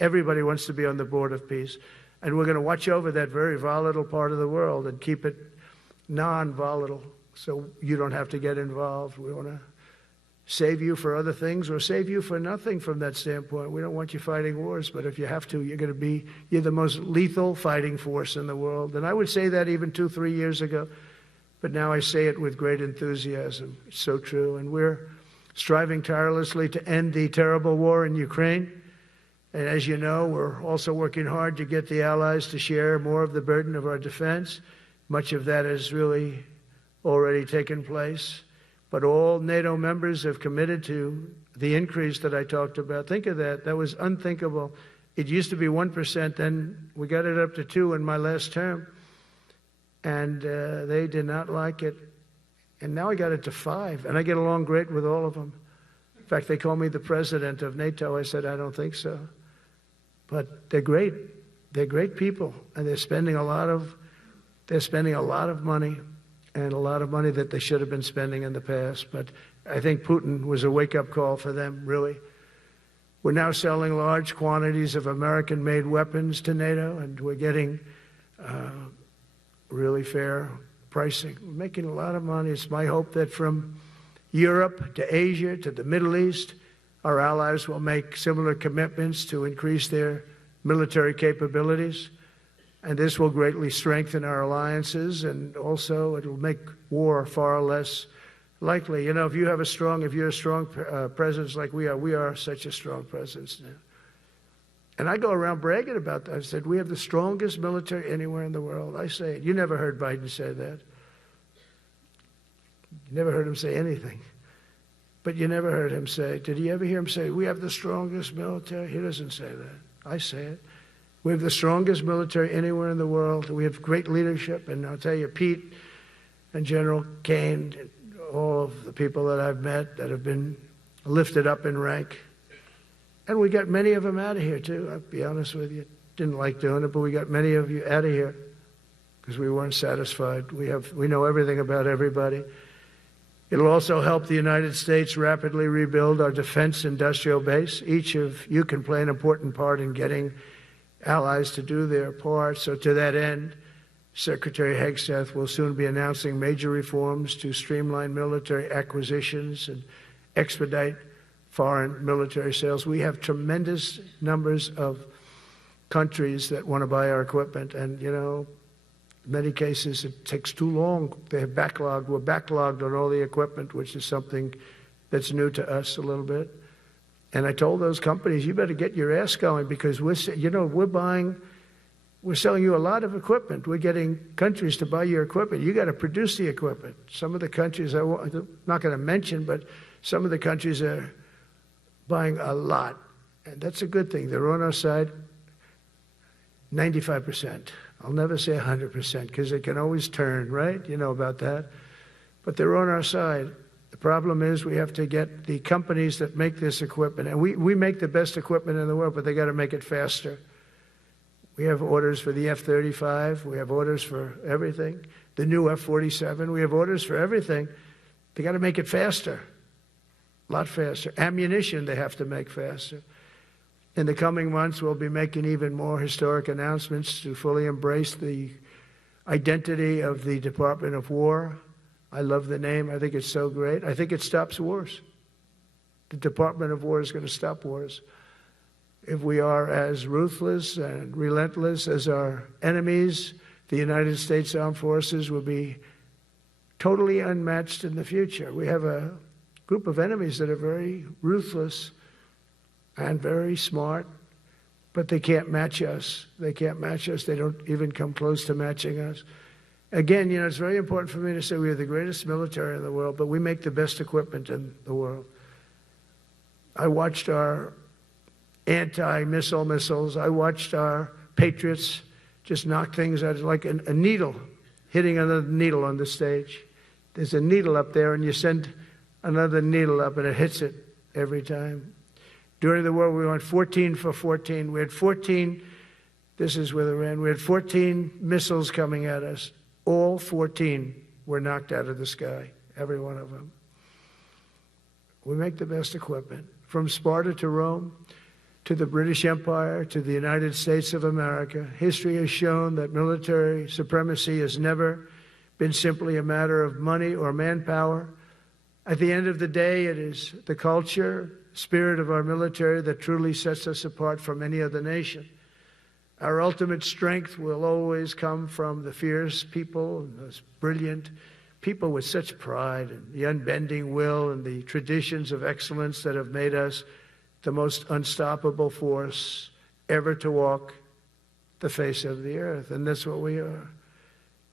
everybody wants to be on the board of peace. And we're going to watch over that very volatile part of the world and keep it non-volatile so you don't have to get involved. We want to save you for other things or save you for nothing from that standpoint. We don't want you fighting wars, but if you have to, you're the most lethal fighting force in the world. And I would say that even 2-3 years ago, but now I say it with great enthusiasm. It's so true. And we're striving tirelessly to end the terrible war in Ukraine. And as you know, we're also working hard to get the allies to share more of the burden of our defense. Much of that has really already taken place. But all NATO members have committed to the increase that I talked about. Think of that. That was unthinkable. It used to be 1%, then we got it up to 2% in my last term. And they did not like it. And now I got it to 5%, and I get along great with all of them. In fact, they call me the president of NATO. I said, I don't think so. But they're great. They're great people, and they're spending a lot of money, and a lot of money that they should have been spending in the past. But I think Putin was a wake-up call for them, really. We're now selling large quantities of American-made weapons to NATO, and we're getting really fair pricing. We're making a lot of money. It's my hope that from Europe to Asia to the Middle East, our allies will make similar commitments to increase their military capabilities. And this will greatly strengthen our alliances, and also it will make war far less likely. You know, if you're a strong presence like we are such a strong presence now. And I go around bragging about that. I said, we have the strongest military anywhere in the world. I say it. You never heard Biden say that. You never heard him say anything. But you never heard him say, did you ever hear him say, we have the strongest military? He doesn't say that. I say it. We have the strongest military anywhere in the world. We have great leadership. And I'll tell you, Pete and General Kaine, all of the people that I've met that have been lifted up in rank. And we got many of them out of here, too. I'll be honest with you. Didn't like doing it, but we got many of you out of here because we weren't satisfied. We know everything about everybody. It'll also help the United States rapidly rebuild our defense industrial base. Each of you can play an important part in getting allies to do their part. So to that end, Secretary Hegseth will soon be announcing major reforms to streamline military acquisitions and expedite foreign military sales. We have tremendous numbers of countries that want to buy our equipment, and, you know, in many cases it takes too long. They have backlogged. We're backlogged on all the equipment, which is something that's new to us a little bit. And I told those companies, you better get your ass going, because we're selling you a lot of equipment. We're getting countries to buy your equipment. You got to produce the equipment. Some of the countries, I'm not going to mention, but some of the countries are buying a lot. And that's a good thing. They're on our side 95%. I'll never say 100% because it can always turn, right? You know about that. But they're on our side. The problem is we have to get the companies that make this equipment, and we make the best equipment in the world, but they got to make it faster. We have orders for the F-35. We have orders for everything. The new F-47. We have orders for everything. They got to make it faster, a lot faster. Ammunition they have to make faster. In the coming months, we'll be making even more historic announcements to fully embrace the identity of the Department of War. I love the name. I think it's so great. I think it stops wars. The Department of War is going to stop wars. If we are as ruthless and relentless as our enemies, the United States Armed Forces will be totally unmatched in the future. We have a group of enemies that are very ruthless and very smart, but they can't match us. They can't match us. They don't even come close to matching us. Again, you know, it's very important for me to say we are the greatest military in the world, but we make the best equipment in the world. I watched our anti-missile missiles. I watched our Patriots just knock things out like a needle, hitting another needle on the stage. There's a needle up there, and you send another needle up, and it hits it every time. During the war, we went 14 for 14. We had 14, this is with Iran, we had 14 missiles coming at us. All 14 were knocked out of the sky, every one of them. We make the best equipment. From Sparta to Rome, to the British Empire, to the United States of America, history has shown that military supremacy has never been simply a matter of money or manpower. At the end of the day, it is the culture, spirit of our military that truly sets us apart from any other nation. Our ultimate strength will always come from the fierce people, and those brilliant people with such pride, and the unbending will and the traditions of excellence that have made us the most unstoppable force ever to walk the face of the earth. And that's what we are.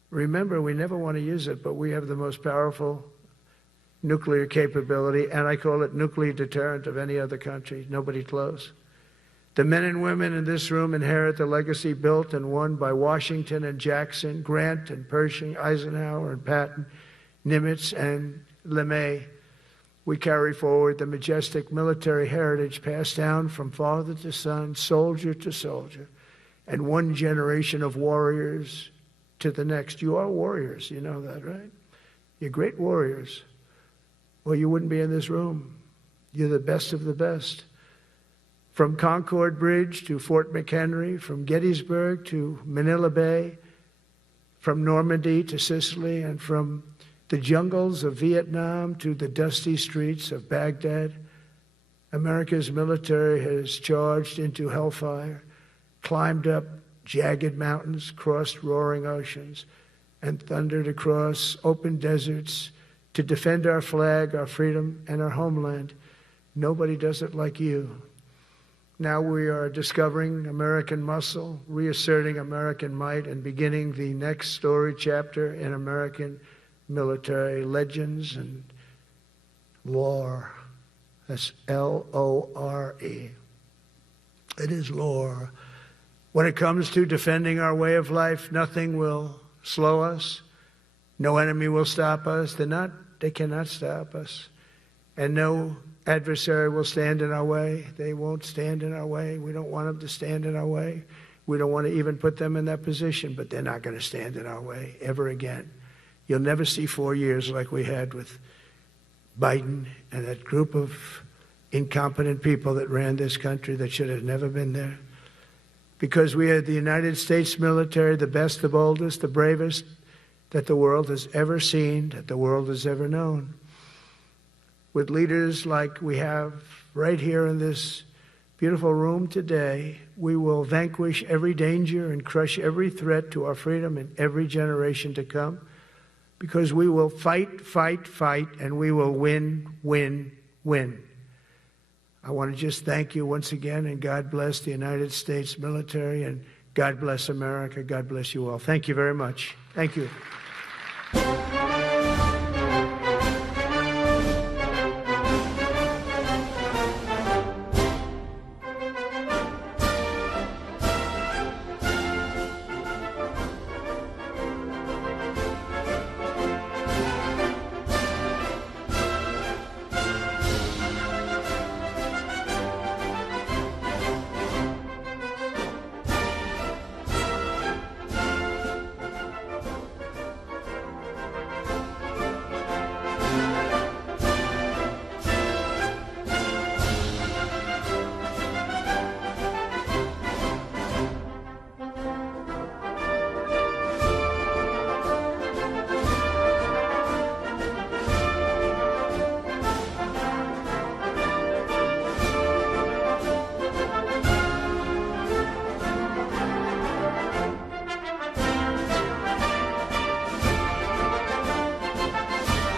Remember, we never want to use it, but we have the most powerful nuclear capability, and I call it nuclear deterrent of any other country. Nobody close. The men and women in this room inherit the legacy built and won by Washington and Jackson, Grant and Pershing, Eisenhower and Patton, Nimitz and LeMay. We carry forward the majestic military heritage passed down from father to son, soldier to soldier, and one generation of warriors to the next. You are warriors, you know that, right? You're great warriors. Well, you wouldn't be in this room. You're the best of the best. From Concord Bridge to Fort McHenry, from Gettysburg to Manila Bay, from Normandy to Sicily, and from the jungles of Vietnam to the dusty streets of Baghdad, America's military has charged into hellfire, climbed up jagged mountains, crossed roaring oceans, and thundered across open deserts to defend our flag, our freedom, and our homeland. Nobody does it like you. Now we are discovering American muscle, reasserting American might, and beginning the next story chapter in American military legends and lore. That's L-O-R-E. It is lore. When it comes to defending our way of life, nothing will slow us. No enemy will stop us. They cannot stop us. And no adversary will stand in our way. They won't stand in our way. We don't want them to stand in our way. We don't want to even put them in that position, but they're not going to stand in our way ever again. You'll never see 4 years like we had with Biden and that group of incompetent people that ran this country that should have never been there. Because we had the United States military, the best, the boldest, the bravest that the world has ever seen, that the world has ever known. With leaders like we have right here in this beautiful room today, we will vanquish every danger and crush every threat to our freedom in every generation to come, because we will fight, fight, fight, and we will win, win, win. I want to just thank you once again, and God bless the United States military, and God bless America. God bless you all. Thank you very much. Thank you.